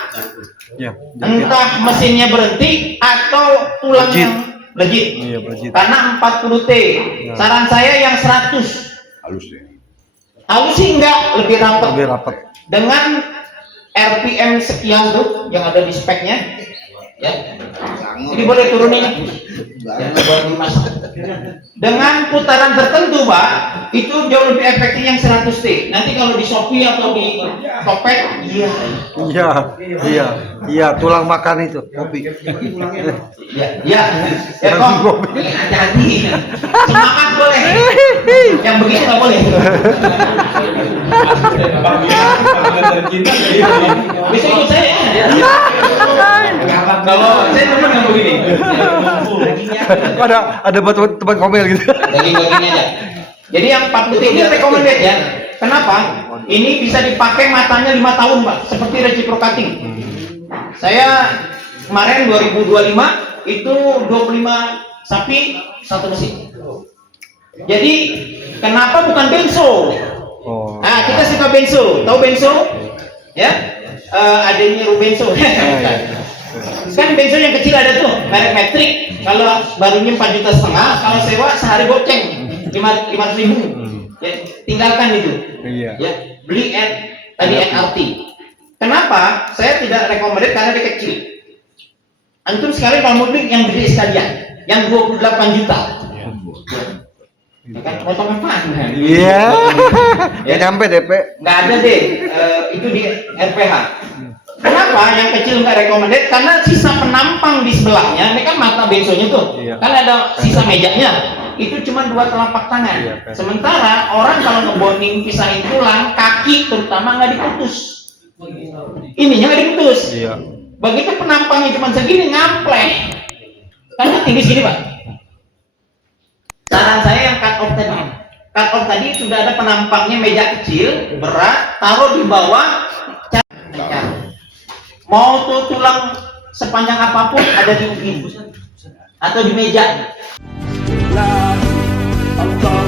Ya. Entah mesinnya berhenti atau tulangnya legit. Iya, legit. Karena 40T. Saran saya yang 100. Halus ya. Halus sih enggak, lebih Lebih rapat. rapat. Dengan RPM sekian tuh yang ada di speknya. Ya. Ini boleh turunin. Jangan boleh dimasak. Dengan putaran tertentu, Pak, itu jauh lebih efektif yang 100T. Nanti kalau di Shopee atau di Topet, Iya, tulang makan itu, kopi. ya kok. Ini hati-hati. Semangat boleh. Yang begitu nggak boleh. Bisa ikut saya. Kalau saya teman yang begini. Ada buat teman komel gitu. Daging-dagingnya aja. Jadi yang 40T ini recommended ya. Kenapa? Ini bisa dipakai matanya 5 tahun, Pak, seperti reciprocating. Saya kemarin 2025 itu 25 sapi satu mesin. Jadi kenapa bukan benzo? Oh. Nah, kita suka benzo. Tahu benzo? Ya? Adanya Rubenzo. Kan benzo yang kecil ada tuh, merek Matrix. Kalau barunya 4,5 juta, kalau sewa sehari goceng 500.000. Ya, tinggalkan itu. Iya. Ya, beli tadi NRT. Kenapa? Saya tidak recommended karena dia kecil. Antum sekali kalau mau beli yang gede sekalian, yang 28 juta. Kan potong apa? Iya. Ya nyampe DP. Nggak ada deh, itu di RPH. Kenapa yang kecil nggak recommended? Karena sisa penampang di sebelahnya, ini kan mata benzonya tuh, Iya. kan ada sisa mejanya. Itu cuma 2 telapak tangan. Iya, kan. Sementara orang kalau ngebonding pisahin tulang, kaki terutama nggak diputus. Ininya nggak diputus. Iya. Begitu penampangnya cuma segini, ngampleh. Karena tinggi sini, Pak. Saran saya yang cut off tadi. Cut off tadi sudah ada penampangnya, meja kecil, berat, taruh di bawah. Mau tuh tulang sepanjang apapun ada di ujung atau di meja. Allah